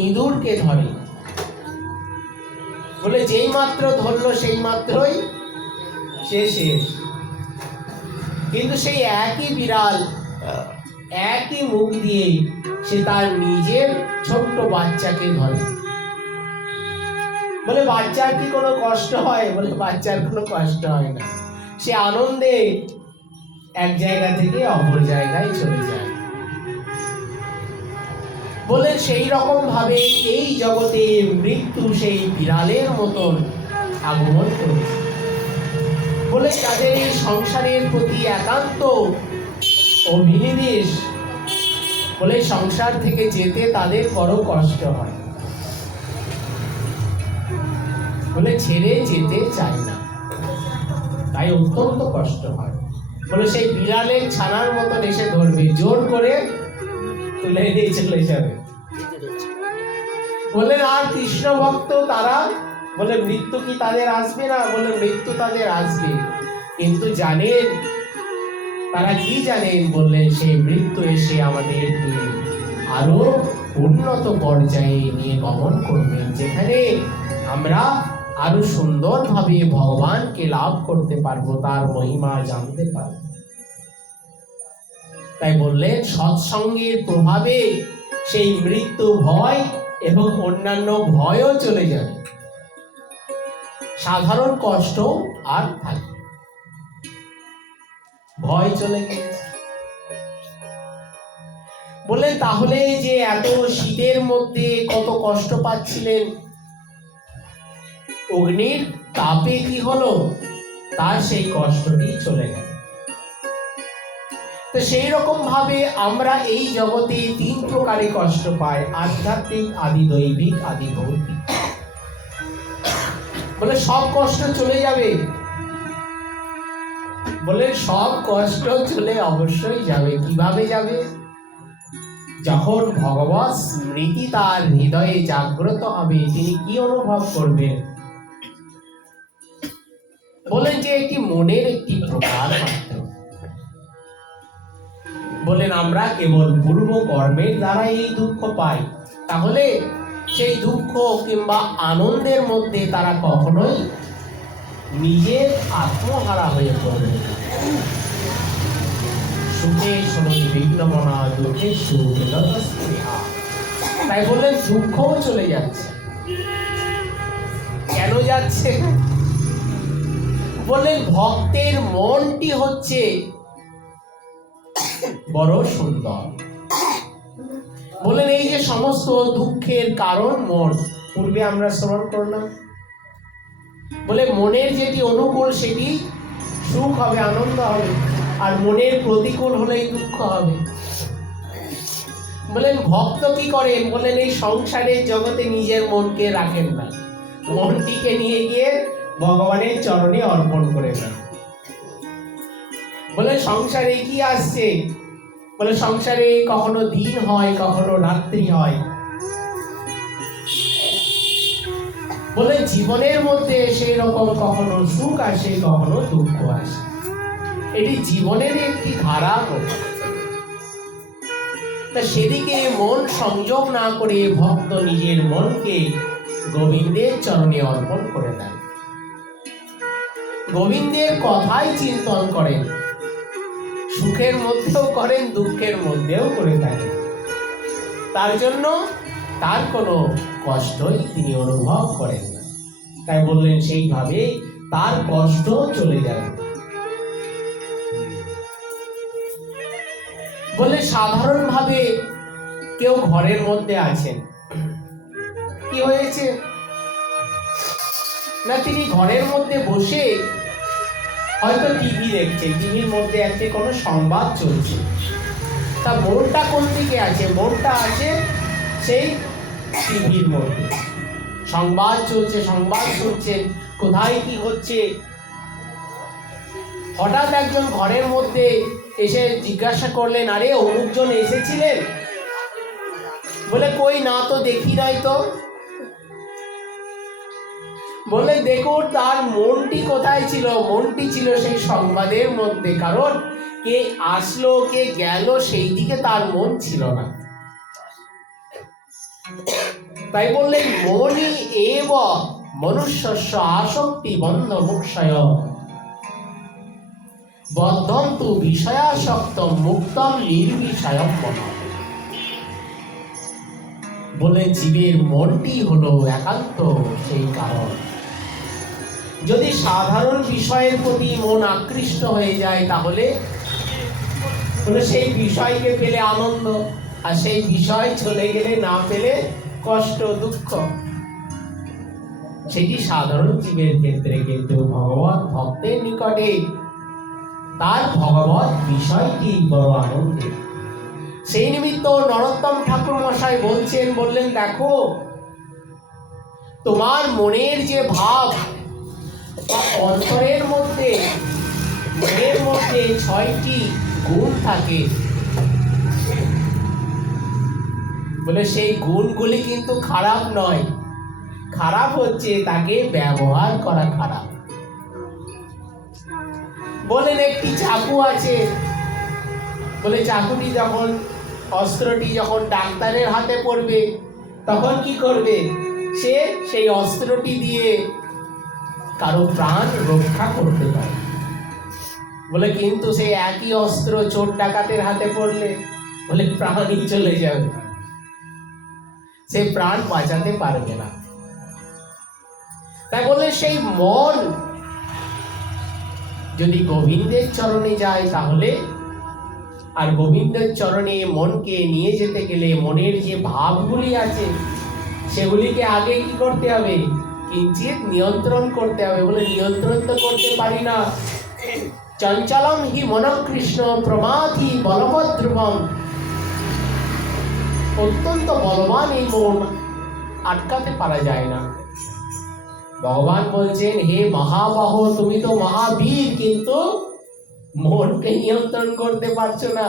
ইঁদুরকে ধরে, বলে যেই মাত্র ধরলো সেই মাত্রই সে শেষ। কিন্তু সেই একই বিড়াল একই মুখ দিয়ে সে তার নিজের ছোট্ট বাচ্চাকে ধরে। বলে বাচ্চার কি কোনো কষ্ট হয়? বলে বাচ্চার কোনো কষ্ট হয় না, সে আনন্দে এক জায়গা থেকে অপর জায়গায় চলে যায়। বলে সেই রকম ভাবে এই জগতে মৃত্যু সেই বিড়ালের মতন আগমন করেছে। বলে তাদের এই সংসারের প্রতি একান্ত অভিনিবেশ, বলে সংসার থেকে যেতে তাদের বড় কষ্ট হয়, বলে ছেড়ে যেতে চায় না, তাই অত্যন্ত কষ্ট হয়। বলে সেই বিড়ালের ছানার মতন এসে ধরবে, জোর করে তুলে নিয়ে চলে যাবে। বললেন আর কৃষ্ণ ভক্ত তারা, বলে মৃত্যু কি তাদের আসবে না? বলে মৃত্যু তাদের আসবে, কিন্তু জানেন তারা কি জানেন? বললেন সেই মৃত্যু এসে আমাদের আরো উন্নত পর্যায়ে নিয়ে গমন করবেন, যেখানে আমরা আরো সুন্দরভাবে ভগবানকে লাভ করতে পারবো, তার মহিমা জানতে পারবো। তাই বললেন সৎসঙ্গের প্রভাবে সেই মৃত্যু ভয় এবং অন্যান্য ভয়ও চলে যাবে, সাধারণ কষ্ট আর থাকবে, ভয় চলে গেছে। বললেন তাহলে যে এত শীতের মধ্যে কত কষ্ট পাচ্ছিলেন, অগ্নির তাপে কি হলো, তার সেই কষ্টটি চলে গেল। তো সেই রকম ভাবে আমরা এই জগতে তিন প্রকারে কষ্ট পাই, আধ্যাত্মিক, আদি দৈবিক, আদি ভৌতিক। বলে সব কষ্ট চলে যাবে, বলে সব কষ্ট চলে অবশ্যই যাবে। কিভাবে যাবে? যখন ভগবৎ স্মৃতি তার হৃদয়ে জাগ্রত হবে, তিনি কি অনুভব করবেন? বলেন যে এটি মনের একটি প্রকার মাত্র। বলেন আমরা কেবল পূর্ব কর্মের দ্বারা এই দুঃখ পাই, তাহলে সেই দুঃখ কিংবা আনন্দের মধ্যে তারা কখনোই নিজের আত্মহারা হয়ে পড়বে। সুখে শোনন বিঘ্নমনা, দুঃখে সুখ। তাই বললেন দুঃখও চলে যাচ্ছে। কেন যাচ্ছে? বললেন ভক্তের মনটি হচ্ছে বড় সুন্দর। বলেন এই যে সমস্ত দুঃখের কারণ মন, পূর্বে আমরা শ্রবণ করলাম। বলে মনের যেটি অনুকূল সেটি সুখ হবে, আনন্দ হবে, আর মনের প্রতিকূল হলেই দুঃখ হবে। বলেন ভক্ত কি করেন? বলেন এই সংসারের জগতে নিজের মনকে রাখেন না, মনটিকে নিয়ে গিয়ে ভগবানের চরণে অর্পণ করে দেন। বলে সংসারে কি আসছে? বলে সংসারে কখনো দিন হয়, কখনো রাত্রি হয়। বলে জীবনের মধ্যে সেই রকম কখনো সুখ আসে, কখনো দুঃখ আসে। এটি জীবনের একটি ধারা। তা সেদিকে মন সংযোগ না করে ভক্ত নিজের মনকে গোবিন্দের চরণে অর্পণ করে দেন, গোবিন্দের কথাই চিন্তন করেন, সুখের মধ্যেও করেন, দুঃখের মধ্যেও করে থাকেন। তার জন্য তার কোনো কষ্টই তিনি অনুভব করেন না। তাই বললেন সেইভাবে তার কষ্ট চলে যাবে। বলে সাধারণভাবে কেউ ঘরের মধ্যে আছেন, কি হয়েছে না তিনি ঘরের মধ্যে বসে হয়তো টিভি দেখছেন, টিভির মধ্যে একটা কোনো সংবাদ চলছে। তা মনটা কোন দিকে আছে? মনটা আছে সেই টিভির মধ্যে, সংবাদ চলছে, সংবাদ শুনছেন, কোথায় কি হচ্ছে। হঠাৎ একজন ঘরের মধ্যে এসে জিজ্ঞাসা করলেন, আরে অমুকজন এসেছিলেন? বলে কই না তো, দেখি নাই তো। বলে দেখো তার মনটি কোথায় ছিল? মনটি ছিল সেই সংবাদের মধ্যে, কারণ কে আসলো কে গেল সেই দিকে তার মন ছিল না। তাই বললেন মনি এব মনুষ্যস্য আসক্তি বন্ধ মুক্ষয় বদ্ধন্তু বিষয়াসক্তম মুক্তম নির্বিষয়ম মনঃ। বলে জীবের মনটি হলো একান্ত সেই কারণ। যদি সাধারণ বিষয়ের প্রতি মন আকৃষ্ট হয়ে যায় তাহলে সেই বিষয়কে পেলে আনন্দ, আর সেই বিষয় চলে গেলে না পেলে কষ্ট, দুঃখ। সেটি সাধারণ জীবের ক্ষেত্রে, কিন্তু ভগবত ভক্তের নিকটে তার ভগবত বিষয়টি বড় আনন্দের। সেই নিমিত্ত নরোত্তম ঠাকুর মশাই বলছেন, বললেন দেখো তোমার মনের যে ভাব, অন্তরের মধ্যে মনের মধ্যে 6টি গুণ থাকে। বলে সেই গুণগুলি কিন্তু খারাপ নয়, খারাপ হচ্ছে তাকে ব্যবহার করা খারাপ। বলেন একটি চাকু আছে, বলে চাকুটি যখন, অস্ত্রটি যখন ডাক্তারের হাতে পড়বে তখন কি করবে? সে সেই অস্ত্রটি দিয়ে কারো প্রাণ রক্ষা করতে পারে। বলে কিন্তু সেই একই অস্ত্র চোর ডাকাতের হাতে পড়লে বলে প্রাণই চলে যাবে, সে প্রাণ বাঁচাতে পারবে না। তাই বলে সেই মন যদি গোবিন্দের চরণে যায় তাহলে, আর গোবিন্দের চরণে মনকে নিয়ে যেতে গেলে মনের যে ভাবগুলি আছে সেগুলিকে আগে কি করতে হবে? কিঞ্চিত নিয়ন্ত্রণ করতে হবে। বলে নিয়ন্ত্রণ তো করতে পারি না। চঞ্চলম হি মনঃ কৃষ্ণ প্রমাথি বলবদ্রুবম। অত্যন্ত বলবান এই মন, আটকাতে পারা যায় না। ভগবান বলছেন হে মহাবাহ, তুমি তো মহাবীর, কিন্তু মনকে নিয়ন্ত্রণ করতে পারছো না।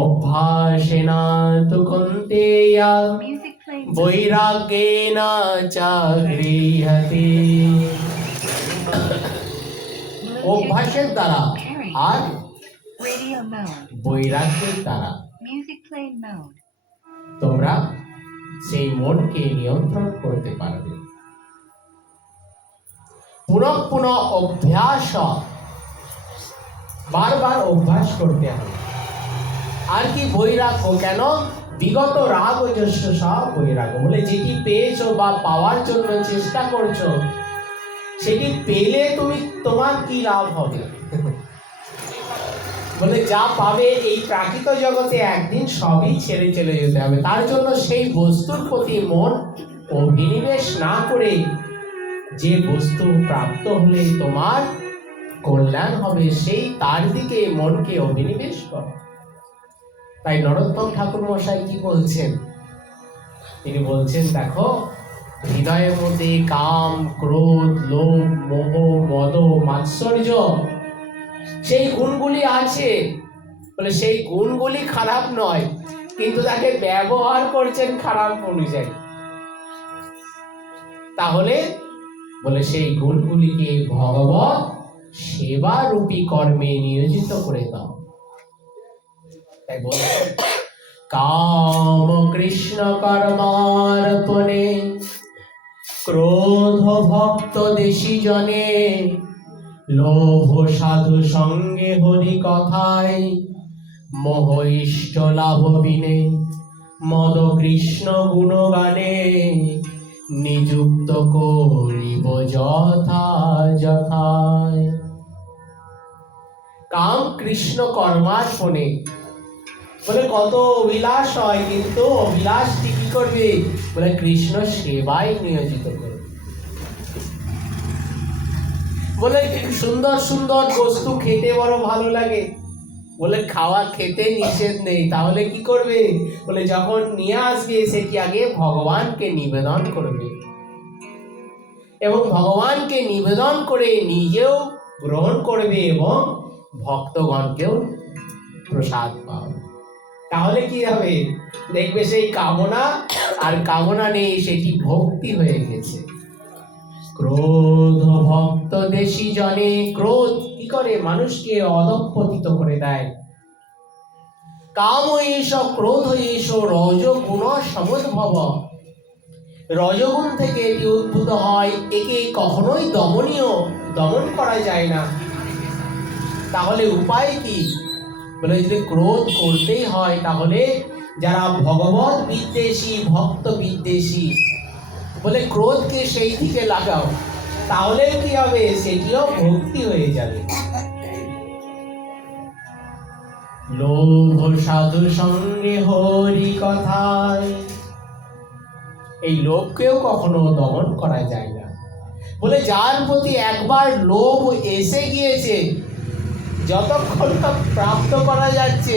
অভ্যাসেনা তু কৌন্তেয়া বৈরাগ্যেন চ গৃহ্যতে। অভ্যাসের দ্বারা আর বৈরাগ্যের দ্বারা তোমরা সেই মনকে নিয়ন্ত্রণ করতে পারবে। পুনঃ পুনঃ অভ্যাস, বারবার অভ্যাস করতে হবে। আর কি বৈরাগ্য, কেন? বিগত রাগ যস্য সব বৈরাগ্য, বলে যেটি পেয়েছো বা পাওয়ার জন্য চেষ্টা করছো, সেটি পেলে তোমার কি লাভ হবে? বলে যা পাবে এই প্রাকৃত জগতে একদিন সবই ছেড়ে চলে যেতে হবে। তার জন্য সেই বস্তুর প্রতি মন অভিনিবেশ না করে, যে বস্তু প্রাপ্ত হলে তোমার কল্যাণ হবে সেই তার দিকে মনকে অভিনিবেশ কর। তাই নরোত্তম ঠাকুর মশাই কি বলছেন? তিনি বলছেন, দেখো হৃদয়ের মধ্যে কাম, ক্রোধ, লোভ, মোহ, মদ, মাৎসর্য, সেই গুণগুলি আছে। বলে সেই গুণগুলি খারাপ নয়, কিন্তু তাকে ব্যবহার করছেন খারাপ অনুযায়ী। তাহলে বলে সেই গুণগুলিকে ভগবত সেবা রূপী কর্মে নিয়োজিত করে দাও। তাই বলছেন, কাম কৃষ্ণ কর্মার্পণে ক্রোধ ভক্ত দেশী জনে লোভ সাধু সঙ্গে হরি কথায় মোহ ইষ্ট লাভ বিনে মদ কৃষ্ণ গুণগানে নিযুক্ত করিব যথা যথায়। কাম কৃষ্ণ কর্মার্পণে, বলে কত অভিলাষ হয়, কিন্তু অভিলাষটি কি করবে? বলে কৃষ্ণ সেবায় নিয়োজিত করবে। বলে সুন্দর সুন্দর বস্তু খেতে বড় ভালো লাগে, বলে খাওয়া খেতে নিষেধ নেই, তাহলে কি করবে? বলে যখন নিয়ে আসবে সে কি আগে ভগবানকে নিবেদন করবে, এবং ভগবানকে নিবেদন করে নিজেও গ্রহণ করবে এবং ভক্তগণকেও প্রসাদ পাবে। তাহলে কি হবে? দেখবে সেই কামনা আর কামনা নেই, সেটি ভক্তি হয়ে গেছে। ক্রোধ ভক্ত দেশী জনে, ক্রোধ কি করে? মানুষকে অধঃপতিত করে দেয়। কাম এষ ক্রোধ এষ রজগুণ সমুদ্ভব, রজগুণ থেকে এটি উদ্ভূত হয়, একে কখনোই দমন করা যায় না। তাহলে উপায় কি? বলে যদি ক্রোধ করতেই হয়, তাহলে যারা ভগবত বিদ্বেষী, ভক্ত বিদ্বেষী, বলে ক্রোধকে সেই দিকে লাগাও, তাহলে কি হবে? সেটিও ভক্তি হয়ে যাবে। লোভ সাধু সঙ্গে হরি কথায়, এই লোভকেও কখনো দমন করা যায় না। বলে যার প্রতি একবার লোভ এসে গিয়েছে, যতক্ষণ তা প্রাপ্ত করা যাচ্ছে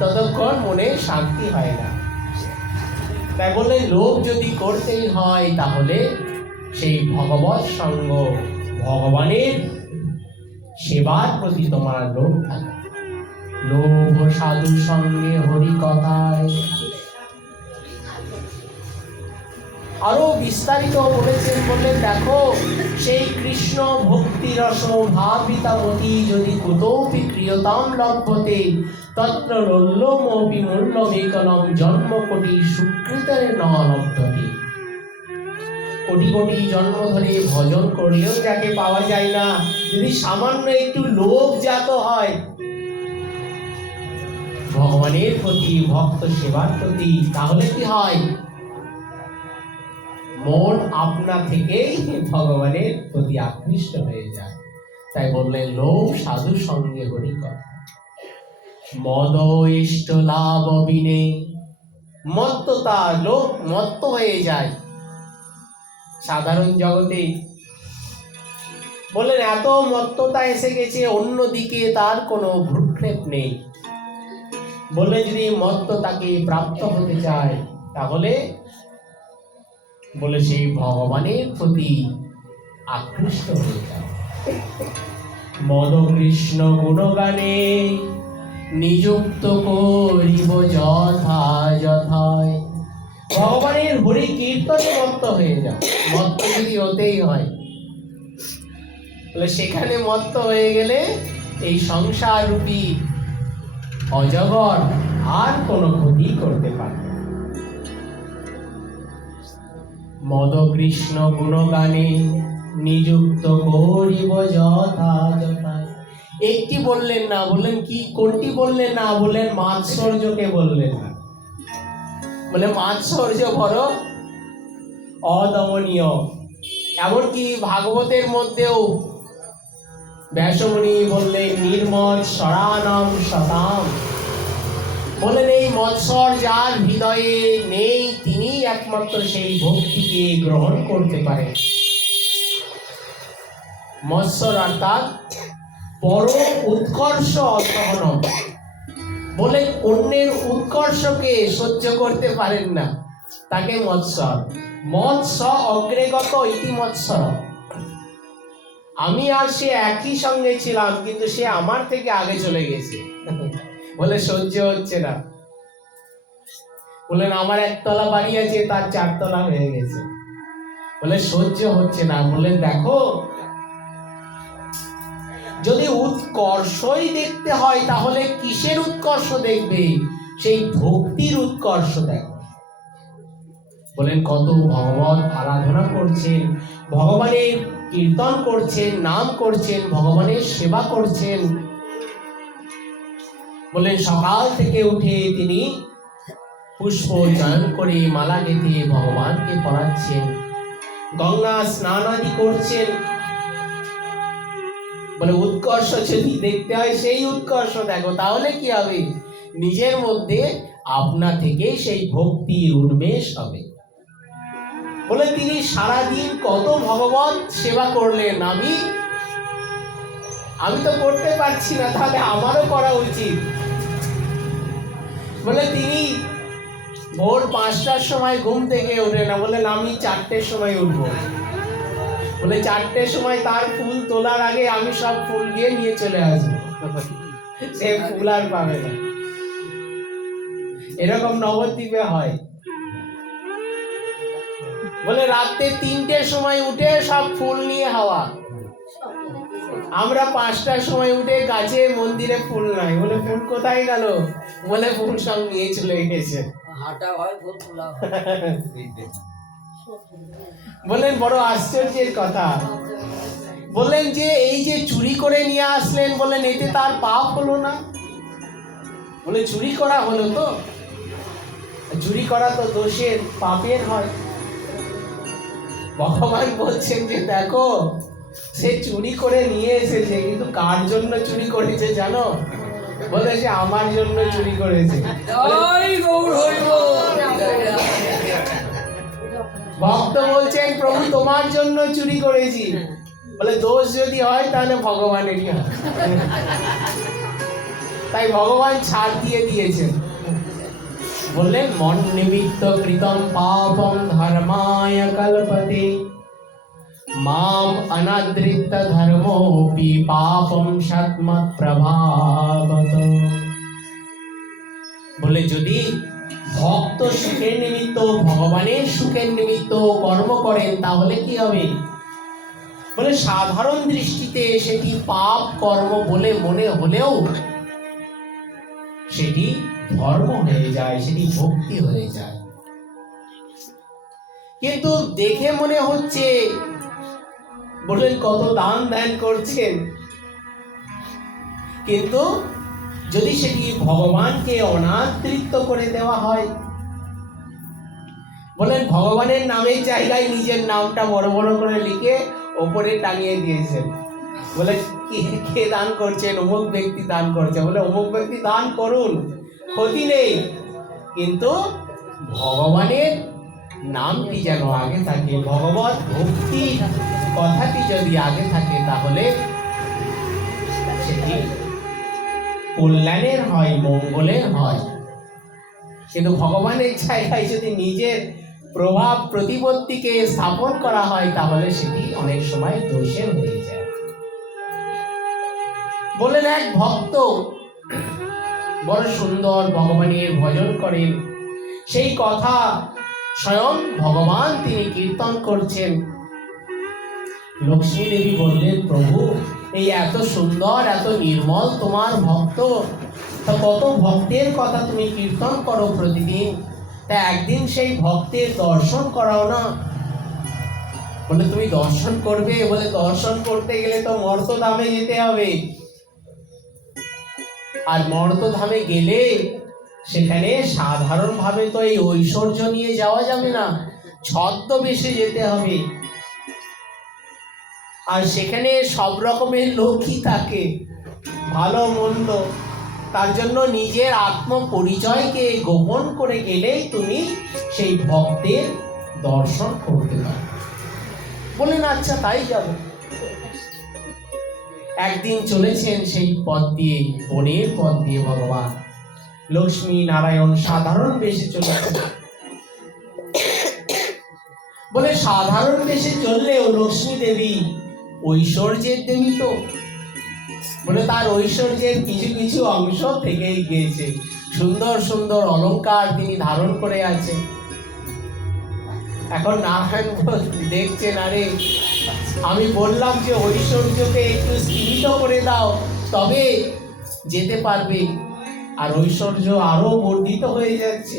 ততক্ষণ মনে শান্তি হয় না। তাই বলে লোভ যদি করতেই হয়, তাহলে সেই ভগবত সঙ্গ, ভগবানের সেবার প্রতি তোমার লোভ থাকে। লোভ সাধু সঙ্গে হরি কথায়। আরো বিস্তারিত বলেছেন, বললেন দেখো সেই কৃষ্ণ ভক্তি রস ভাবিতামতি যদি কুতোপি ক্রিয়তাম লভ্যতে তত্র লোল্যমপি মূল্যমেকলম জন্ম কোটি সুকৃতের ন লভ্যতে। কোটি কোটি জন্ম ধরে ভজন করলেও যাকে পাওয়া যায় না, যদি সামান্য একটু লোভ জাত হয় ভগবানের প্রতি, ভক্ত সেবার প্রতি, তাহলে কি হয়? মন আপনা থেকেই ভগবানের প্রতি আকৃষ্ট হয়ে যায়। তাই বললেন লোভ সাধু সঙ্গে হরি কথা, মদ ইষ্ট লাভ বিনে। মত্ততা, লোভ মত্ত হয়ে যায় সাধারণ জগতে। বললেন এত মত্ততা এসে গেছে, অন্যদিকে তার কোনো ভ্রুক্ষেপ নেই। বললেন যদি মত্ততাকে প্রাপ্ত হতে চায়, তাহলে বলে সেই ভগবানের প্রতি আকৃষ্ট হয়ে যায়। মদ কৃষ্ণ গুণগানে নিযুক্ত করিব যথাযথায়। ভগবানের হরি কীর্তনে মত্ত হয়ে যাও। মত্ত যদি হতেই হয়, সেখানে মত্ত হয়ে গেলে এই সংসার রূপী অজগর আর কোনো ক্ষতি করতে পারবে না। মদ কৃষ্ণ গুণগানে নিযুক্ত করিব যথাযথায়। একটি বললেন না, বললেন কি? কোনটি বললেন না? বললেন মাৎসর্যকে বললেন না। বলে মাৎসর্য বড় অদমনীয়। এমনকি ভাগবতের মধ্যেও ব্যাসমুনি বললেন নির্মল সরানম শতাম। বলেন এই মৎসর যার হৃদয়ে নেই, তিনি একমাত্র সেই ভক্তিকে গ্রহণ করতে পারেন। মৎসর অর্থাৎ পরম উৎকর্ষ অসহনম। বলে অন্যের উৎকর্ষকে সহ্য করতে পারেন না, তাকে মৎসর। মৎস অগ্রেগত ইতি মৎসর। আমি আর সে একই সঙ্গে ছিলাম, কিন্তু সে আমার থেকে আগে চলে গেছে। বলে সহ্য হচ্ছে না। বললেন আমার একতলা বাড়ি আছে, তার 4 তলা হয়ে গেছে। বলে সহ্য হচ্ছে না। বললেন দেখো, যদি উৎকর্ষই দেখতে হয় তাহলে কিসের উৎকর্ষ দেখবে? সেই ভক্তির উৎকর্ষ দেখো। বলেন কত ভগবত আরাধনা করছেন, ভগবানের কীর্তন করছেন, নাম করছেন, ভগবানের সেবা করছেন। বলেন সকাল থেকে উঠে তিনি পুষ্প চয়ন করে মালা গেঁথে ভগবানকে পড়াচ্ছেন, গঙ্গা স্নান আদি করছেন। বলে উৎকর্ষ যদি দেখতে হয় সেই উৎকর্ষ দেখো, তাহলে কি হবে? নিজের মধ্যে আপনা থেকে সেই ভক্তির উন্মেষ হবে। বলে তিনি সারাদিন কত ভগবত সেবা করলেন। আমি তো করতে পারছি না, তাহলে আমারও করা উচিত। বলে তিনি ভোর 5টার সময় ঘুম থেকে ওঠে না। বলেন আমি 4টের সময় উঠবো। বলে 4টের সময় তার ফুল তোলার আগে আমি সব ফুল দিয়ে নিয়ে চলে আসবো, সে ফুল আর পাবে না। এরকম নবদ্বীপে হয়। বলে রাতে 3টের সময় উঠে সব ফুল নিয়ে হাওয়া। আমরা 5টার সময় উঠে গাছে মন্দিরে ফুল নাই। বলে ফুল কোথায় গেল? বলে ফুল সব নিয়ে চলে গেছে। বললেন বড় আশ্চর্যের কথা। বললেন যে এই যে চুরি করে নিয়ে আসলেন, বলেন এতে তার পাপ হলো না? বলে চুরি করা হলো তো, চুরি করা তো দোষের পাপের হয়। ভগবান বলছেন যে দেখো, সে চুরি করে নিয়ে এসেছে, কিন্তু কার জন্য চুরি করেছে জানো? বলে যে আমার জন্য চুরি করেছে। ভক্ত বলছেন প্রভু তোমার জন্য চুরি করেছি। বলে দোষ যদি হয় তাহলে ভগবানেরই হয়। তাই ভগবান ছাড় দিয়ে দিয়েছেন। বললেন মন নিমিত্ত কৃতম পাপম ধর্মায় কল্পতে মাম অনাদৃত ধর্মোপি পাপম সৎমৎ প্রভাবত। বলে যদি ভক্ত সুখের নিমিত্ত, ভগবানের সুখের নিমিত্ত কর্ম করেন তাহলে কি হবে? বলে সাধারণ দৃষ্টিতে সেটি পাপ কর্ম বলে মনে হলেও সেটি ধর্ম হয়ে যায়, সেটি ভক্তি হয়ে যায়। কিন্তু দেখে মনে হচ্ছে বললেন কত দান ধ্যান করছেন, কিন্তু যদি সেটি ভগবানকে অনাদৃত করে দেওয়া হয়। বলেন ভগবানের নামের জায়গায় নিজের নামটা বড় বড় করে লিখে ওপরে টাঙিয়ে দিয়েছেন। বলে কে দান করছেন? অমুক ব্যক্তি দান করছে। বলে অমুক ব্যক্তি দান করুন, ক্ষতি নেই, কিন্তু ভগবানের নামটি যেন আগে থাকে, ভগবত ভক্তি কথাটি যদি আগে থাকে তাহলে সেটি কল্যাণের হয়, মঙ্গলের হয়। কিন্তু ভগবানের জায়গায় যদি নিজের প্রভাব প্রতিপত্তিকে স্থাপন করা হয় তাহলে সেটি অনেক সময় দোষের হয়ে যায়। বললেন এক ভক্ত বড় সুন্দর ভগবানের ভজন করেন, সেই কথা স্বয়ং ভগবান তিনি কীর্তন করছেন। লক্ষ্মী দেবী বললেন, প্রভু এই এত সুন্দর এত নির্মল তোমার ভক্ত, তা কত ভক্তের কথা তুমি কীর্তন করো প্রতিদিন, তা একদিন সেই ভক্তের দর্শন করাও না। বলে তুমি দর্শন করবে? বলে দর্শন করতে গেলে তো মর্তধামে যেতে হবে, আর মর্তধামে গেলে সেখানে সাধারণভাবে তো এই ঐশ্বর্য নিয়ে যাওয়া যাবে না, ছদ্মবেশে যেতে হবে। আর সেখানে সব রকমের লোকই থাকে, ভালো মন্দ, তার জন্য নিজের আত্মপরিচয়কে গোপন করে গেলেই তুমি সেই ভক্তের দর্শন করতে পারো। বলেন আচ্ছা তাই যাব। একদিন চলেছেন সেই পথ দিয়ে, বনের পথ দিয়ে ভগবান লক্ষ্মী নারায়ণ সাধারণ বেশে চলেছেন। বলে সাধারণ বেশে চললেও লক্ষ্মী দেবী ঐশ্বর্যের দেবী তো, বলে তার ঐশ্বর্যের কিছু কিছু অংশ থেকেই গিয়েছে, সুন্দর সুন্দর অলংকার তিনি ধারণ করে আছেন। এখন নারায়ণ দেখছেন, আরে আমি বললাম যে ঐশ্বর্যকে একটু সীমিত করে দাও তবে যেতে পারবে, আর ঐশ্বর্য আরো বর্ধিত হয়ে যাচ্ছে।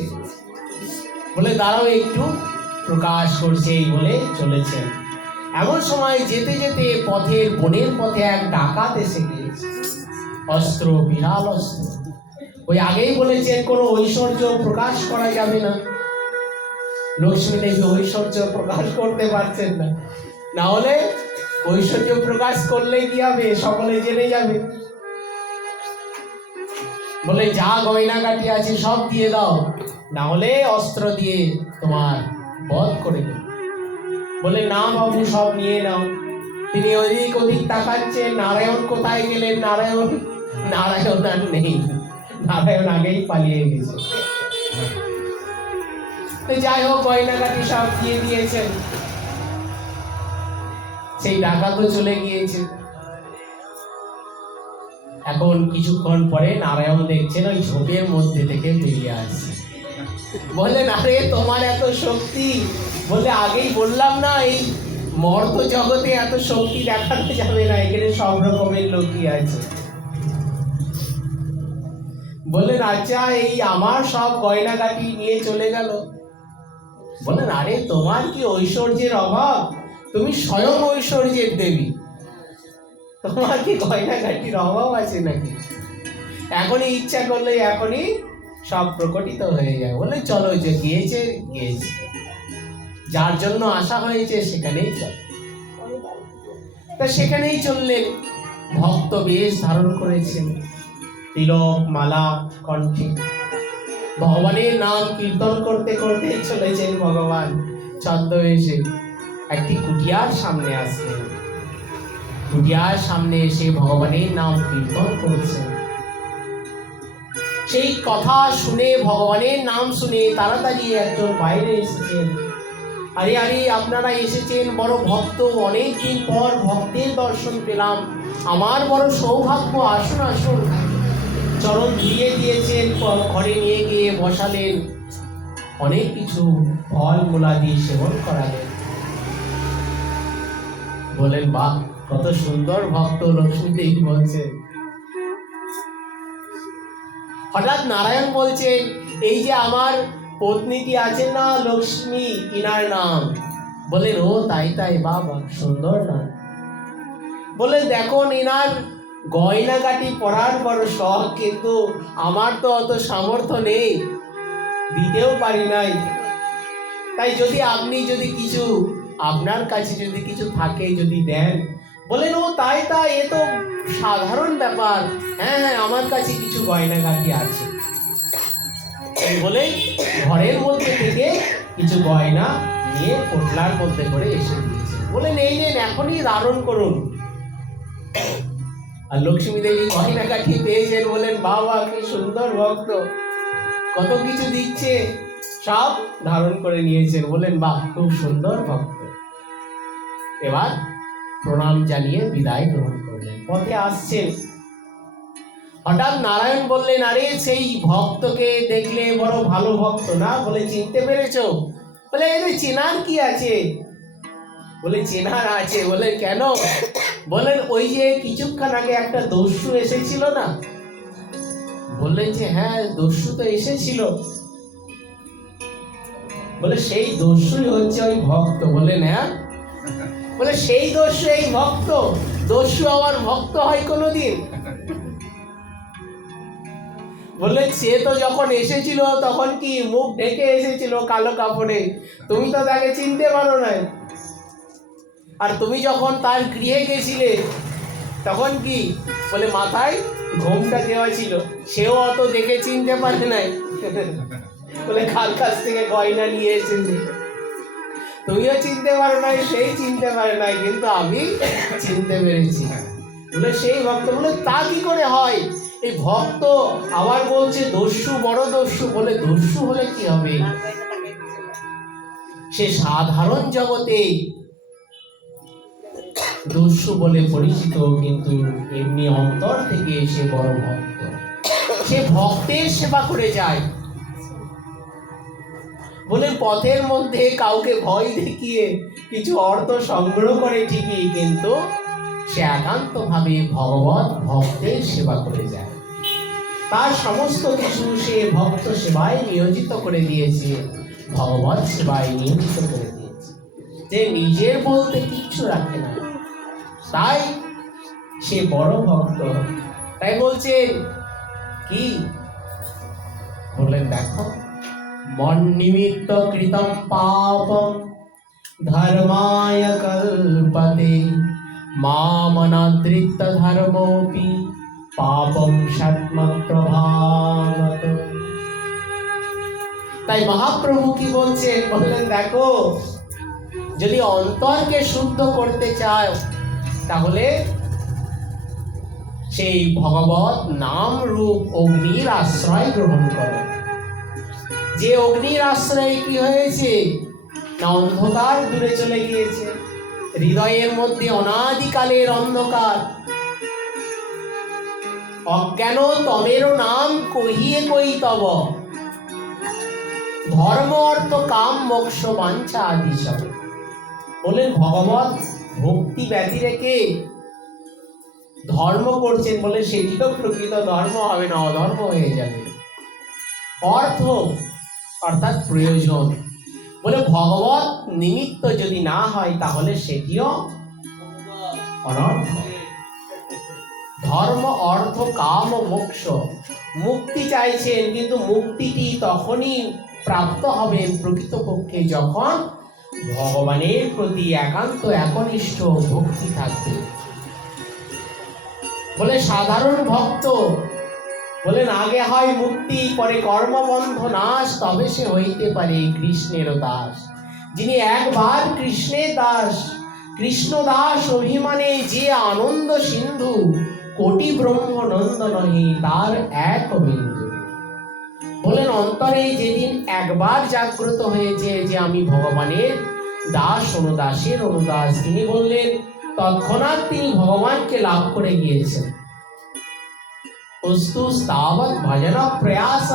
বলে দাঁড়াও একটু প্রকাশ করছে, এই বলে চলেছেন। এমন সময় যেতে যেতে পথের বনের পথে এক ডাকাত এসে গিয়েছে, অস্ত্র, বিশাল অস্ত্র। ওই আগেই বলেছেন কোনো ঐশ্বর্য প্রকাশ করা যাবে না। লক্ষ্মী দেবী ঐশ্বর্য প্রকাশ করতে পারছেন না, না হলে ঐশ্বর্য প্রকাশ করলে কি হবে, সকলে জেনে যাবে। বলে যা গয়নাগাটি আছে সব দিয়ে দাও, না হলে অস্ত্র দিয়ে তোমার বধ করে দেব। বলে না বাবু সব নিয়ে নাও। তিনি ওদিক ওদিক তাকাচ্ছেন, নারায়ণ কোথায় গেলেন? নারায়ণ আর নেই, নারায়ণ আগেই পালিয়ে গেছে। যাই হোক গয়নাগাটি সব দিয়ে দিয়েছেন, সেই ডাকাতও চলে গিয়েছে। এখন কিছুক্ষণ পরে নারায়ণ দেখছেন ওই ঝোপের মধ্যে থেকে বেরিয়ে আসছে। বললেন আরে তোমার এত শক্তি? বলে আগেই বললাম না এই মর্ত জগতে এত শক্তি দেখাতে যাবে না, এখানে সব রকমের লোকই আছে। বললেন আচ্ছা এই আমার সব গয়নাগাটি নিয়ে চলে গেল। বললেন আরে তোমার কি ঐশ্বর্যের অভাব? তুমি স্বয়ং ঐশ্বর্যের দেবী, তোমার কি গয়নাগাটির অভাব আছে নাকি? এখনই ইচ্ছা করলে এখনই সব প্রকটিত হয়ে যায়। বলে চলো, যে গিয়েছে গিয়েছে, যার জন্য আসা হয়েছে সেখানেই চল। তা সেখানেই চললেন। ভক্ত বেশ ধারণ করেছেন, তিলক মালা কণ্ঠে, ভগবানের নাম কীর্তন করতে করতে চলেছেন। ভগবান ছদ্মবেশে একটি কুটিয়ার সামনে আসলেন। কুটিয়ার সামনে এসে ভগবানের নাম কীর্তন করছেন। সেই কথা শুনে, ভগবানের নাম শুনে তাড়াতাড়ি একজন বাইরে এসেছেন। আরে আরে আপনারা এসেছেন, বড় ভক্ত, অনেকদিন পর ভক্তের দর্শন পেলাম, আমার বড় সৌভাগ্য, আসুন আসুন। চরণ ধুয়ে দিয়েছেন, ঘরে নিয়ে গিয়ে বসালেন, অনেক কিছু ফল মূলাদি সেবন করালেন। বলেন বাহ কত সুন্দর ভক্ত। লক্ষ্মী দেবী বলছেন। হঠাৎ নারায়ণ বলছেন, এই যে আমার পত্নীটি আছেন না লক্ষ্মী, ইনার নাম। বলেন ও তাই তাই, বাবা সুন্দর নাম। বলে দেখো ইনার গয়নাগাটি পরার বড় শখ, কিন্তু আমার তো অত সামর্থ্য নেই, দিতেও পারি নাই। তাই যদি আপনি যদি কিছু, আপনার কাছে যদি কিছু থাকে যদি দেন। বলেন ও তাই তাই, এ তো সাধারণ ব্যাপার। হ্যাঁ হ্যাঁ আমার কাছে কিছু গয়নাগাটি আছে। বলে ঘরের মধ্যে থেকে কিছু গয়না নিয়ে পোটলার মধ্যে করে এসে দিয়েছে। বলেন এই নেন, এখনই ধারণ করুন। আর লক্ষ্মী দেবী গয়নাগাটি পেয়েছেন। বলেন বাবা কি সুন্দর ভক্ত, কত কিছু দিচ্ছে, সব ধারণ করে নিয়েছেন। বলেন বাহ খুব সুন্দর ভক্ত। এবার প্রণাম জানিয়ে বিদায় গ্রহণ করলেন। পথে আসছেন, হঠাৎ নারায়ণ বললেন, আরে সেই ভক্তকে দেখলে বড় ভালো ভক্ত না? বলে, চিনতে পেরেছো? বলে, এর চেনার কি আছে? বলে, চেনার আছে। বলে, কেন? বলেন, ওই যে কিছুক্ষণ আগে একটা দস্যু এসেছিল না? বললেন যে হ্যাঁ, দস্যু তো এসেছিল। বলে, সেই দস্যুই হচ্ছে ওই ভক্ত। বলেন, হ্যাঁ? বলে, সেই দস্যু এই ভক্ত? দস্যু আবার ভক্ত হয় কোনোদিন? বলে, সে তো যখন এসেছিল তখন কি মুখ ঢেকে এসেছিল কালো কাপড়ে, তুমি তো তাকে চিনতে পারো নাই। আর তুমি যখন তার গৃহে গেছিলে তখন কি? বলে, মাথায় ঘোমটা দেওয়া ছিল, সেও অত দেখে চিনতে পারে নাই। বলে, কার কাছ থেকে গয়না নিয়ে এসেছে, তুমিও চিনতে পারো নাই, সেই চিনতে পারে নাই, কিন্তু আমি চিনতে পেরেছি। বলে, সেই ভক্ত। বলে, তা কি করে হয়? এই ভক্ত আবার বলছে দস্যু, বড় দস্যু। বলে, দস্যু হলে কি হবে? সে সাধারণ জগতে দস্যু বলে পরিচিত, কিন্তু এমনি অন্তর থেকে সে বড় ভক্ত। সে ভক্তের সেবা করে যায়। বলে, পথের মধ্যে কাউকে ভয় দেখিয়ে কিছু অর্থ সংগ্রহ করে ঠিকই, কিন্তু সে একান্ত ভাবে ভগবত ভক্তের সেবা করে যায়। তার সমস্ত কিছু সে ভক্ত সেবায় নিয়োজিত করে দিয়েছে, ভগবত সেবায় নিয়োজিত করে দিয়েছে, যে নিজের বলতে কিচ্ছু রাখে না। তাই সে বড় ভক্ত। তাই বলছেন কি? বললেন, দেখো, মন্নিমিত্ত কৃতম পাপম ধর্মায় কল্পতে মামনাদৃত্ত ধর্মোপি পাপম সৎম প্রভাবত। তাই মহাপ্রভু কি বলছেন? বললেন, দেখো, যদি অন্তরকে শুদ্ধ করতে চাও তাহলে সেই ভগবত নাম রূপ অগ্নির আশ্রয় গ্রহণ করো। যে অগ্নির আশ্রয়ে কি হয়েছে না, অন্ধকার দূরে চলে গিয়েছে। হৃদয়ের মধ্যে অনাদিকালের অন্ধকার, অজ্ঞান তমেরও নাম কহিয়ে কই তব, ধর্ম অর্থ কাম মোক্ষ বাঞ্ছা আদি সব। বলেন, ভগবত ভক্তি ব্যতি রেখে ধর্ম করছেন, বলে সেটিও প্রকৃত ধর্ম হবে না, অধর্ম হয়ে যাবে। অর্থ অর্থাৎ প্রয়োজন, বলে ভগবত নিমিত্ত যদি না হয় তাহলে সেটিও অনর্থ। ধর্ম অর্থ কাম ও মোক্ষ, মুক্তি চাইছেন, কিন্তু মুক্তিটি তখনই প্রাপ্ত হবে প্রকৃতপক্ষে যখন ভগবানের প্রতি একান্ত একনিষ্ঠ ভক্তি থাকবে। বলে, সাধারণ ভক্ত বলেন, আগে হয় মুক্তি, পরে কর্মবন্ধ নাশ, তবে সে হইতে পারে কৃষ্ণের দাস। যিনি একবার কৃষ্ণের দাস, কৃষ্ণ দাস অভিমানে যে আনন্দ সিন্ধু, কোটি ব্রহ্ম নন্দ নহি তার এক বিন্দু। বলেন, অন্তরে যেদিন একবার জাগ্রত হয়েছে যে আমি ভগবানের দাস, অনুদাসের অনুদাস, তিনি বললেন তৎক্ষণাৎ তিনি ভগবানকে লাভ করে গিয়েছেন। অস্তু স্তাবৎ ভজন প্রয়াস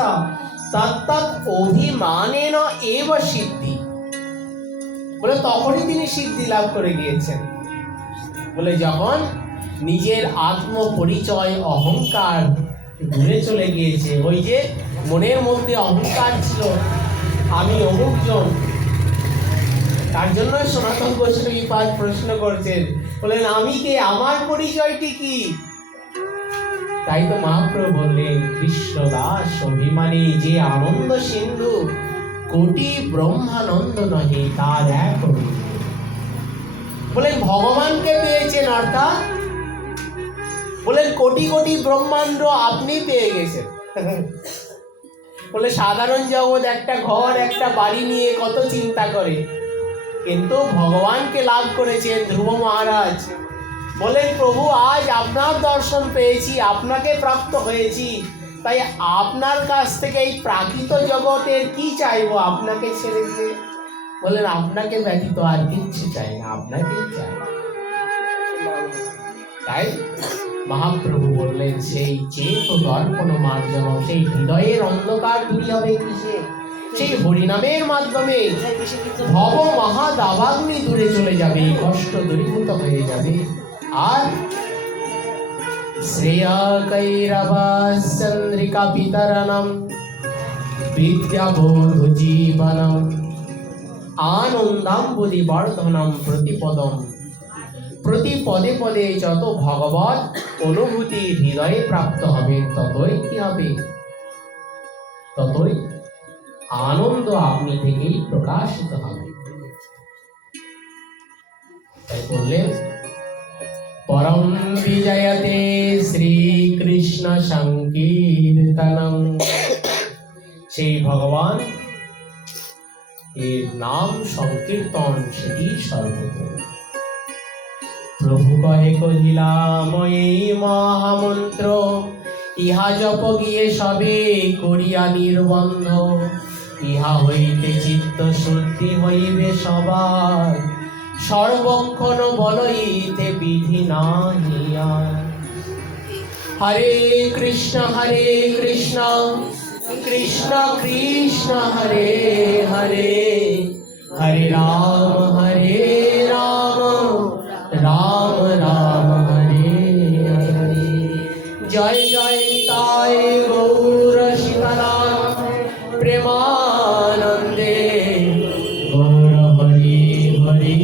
তত্তৎ অভিমানেন এব সিদ্ধি। বলে, তখনই তিনি সিদ্ধি লাভ করে গিয়েছেন। বলে, যখন নিজের আত্ম পরিচয় অহংকার দূরে চলে গিয়েছে, ওই যে মনের মধ্যে অহংকার ছিল আমি অমুক জন, তার জন্য সনাতন গোস্বামীপাদ প্রশ্ন করছেন, বলেন আমি কে, আমার পরিচয়টি কি? তাই তো মহাপ্রভু বললেন কৃষ্ণ দাস অভিমানী যে আনন্দ সিন্ধু, কোটি ব্রহ্মানন্দ নহে তার এক বিন্দু। বলেন, ভগবানকে পেয়েছেন, অর্থাৎ বলেন কোটি কোটি ব্রহ্মাণ্ড আপনি পেয়ে গেছেন। বলে, সাধারণ জগৎ একটা ঘর একটা বাড়ি নিয়ে কত চিন্তা করে, কিন্তু ভগবানকে লাভ করেছেন ধ্রুব মহারাজ। বলেন, প্রভু আজ আপনার দর্শন পেয়েছি, আপনাকে প্রাপ্ত হয়েছি, তাই আপনার কাছ থেকে এই প্রাকৃত জগতের কি চাইবো আপনাকে ছেড়ে দিয়ে। বলেন, আপনাকে ব্যতীত আর কিচ্ছু চাই না, আপনাকেই চাই। তাই মহাপ্রভু বললেন সেই চেত দর্পণ মার্জন, সেই হৃদয়ের অন্ধকার দূরী হবে কিসে? সেই হরিনামের মাধ্যমে ভব মহাদাবাগ্নি দূরে চলে যাবে, কষ্ট দূরীভূত হয়ে যাবে। আর শ্রেয়া কৈরবাশ্চন্দ্রিকা পিতরণম বিদ্যাবোধ জীবনম আনন্দাম্বুধি বর্ধনম প্রতিপদম। প্রতি পদে পদে যত ভগবত অনুভূতি হৃদয়ে প্রাপ্ত হবে, ততই কি হবে? ততই আনন্দ আপনি থেকেই প্রকাশিত হবে। তাই বললেন পরম বিজয়তে শ্রীকৃষ্ণ সংকীর্তনম। সেই ভগবান এর নাম সংকীর্তন, সেটি সর্বোত্তম। প্রভু কহে কহিলাম এই মহামন্ত্র, ইহা জপ গিয়ে সবে করিয়া নির্বন্ধ। ইহা হইতে চিত্ত শুদ্ধি হইবে সবার, সর্বক্ষণ বলইতে বিধি নাহি আর। হরে কৃষ্ণ কৃষ্ণ কৃষ্ণ হরে হরে, হরে রাম রাম রাম হরে হরে। জয় জয় নিতাই গৌর সীতারাম প্রেমানন্দে, গৌর হরি হরি।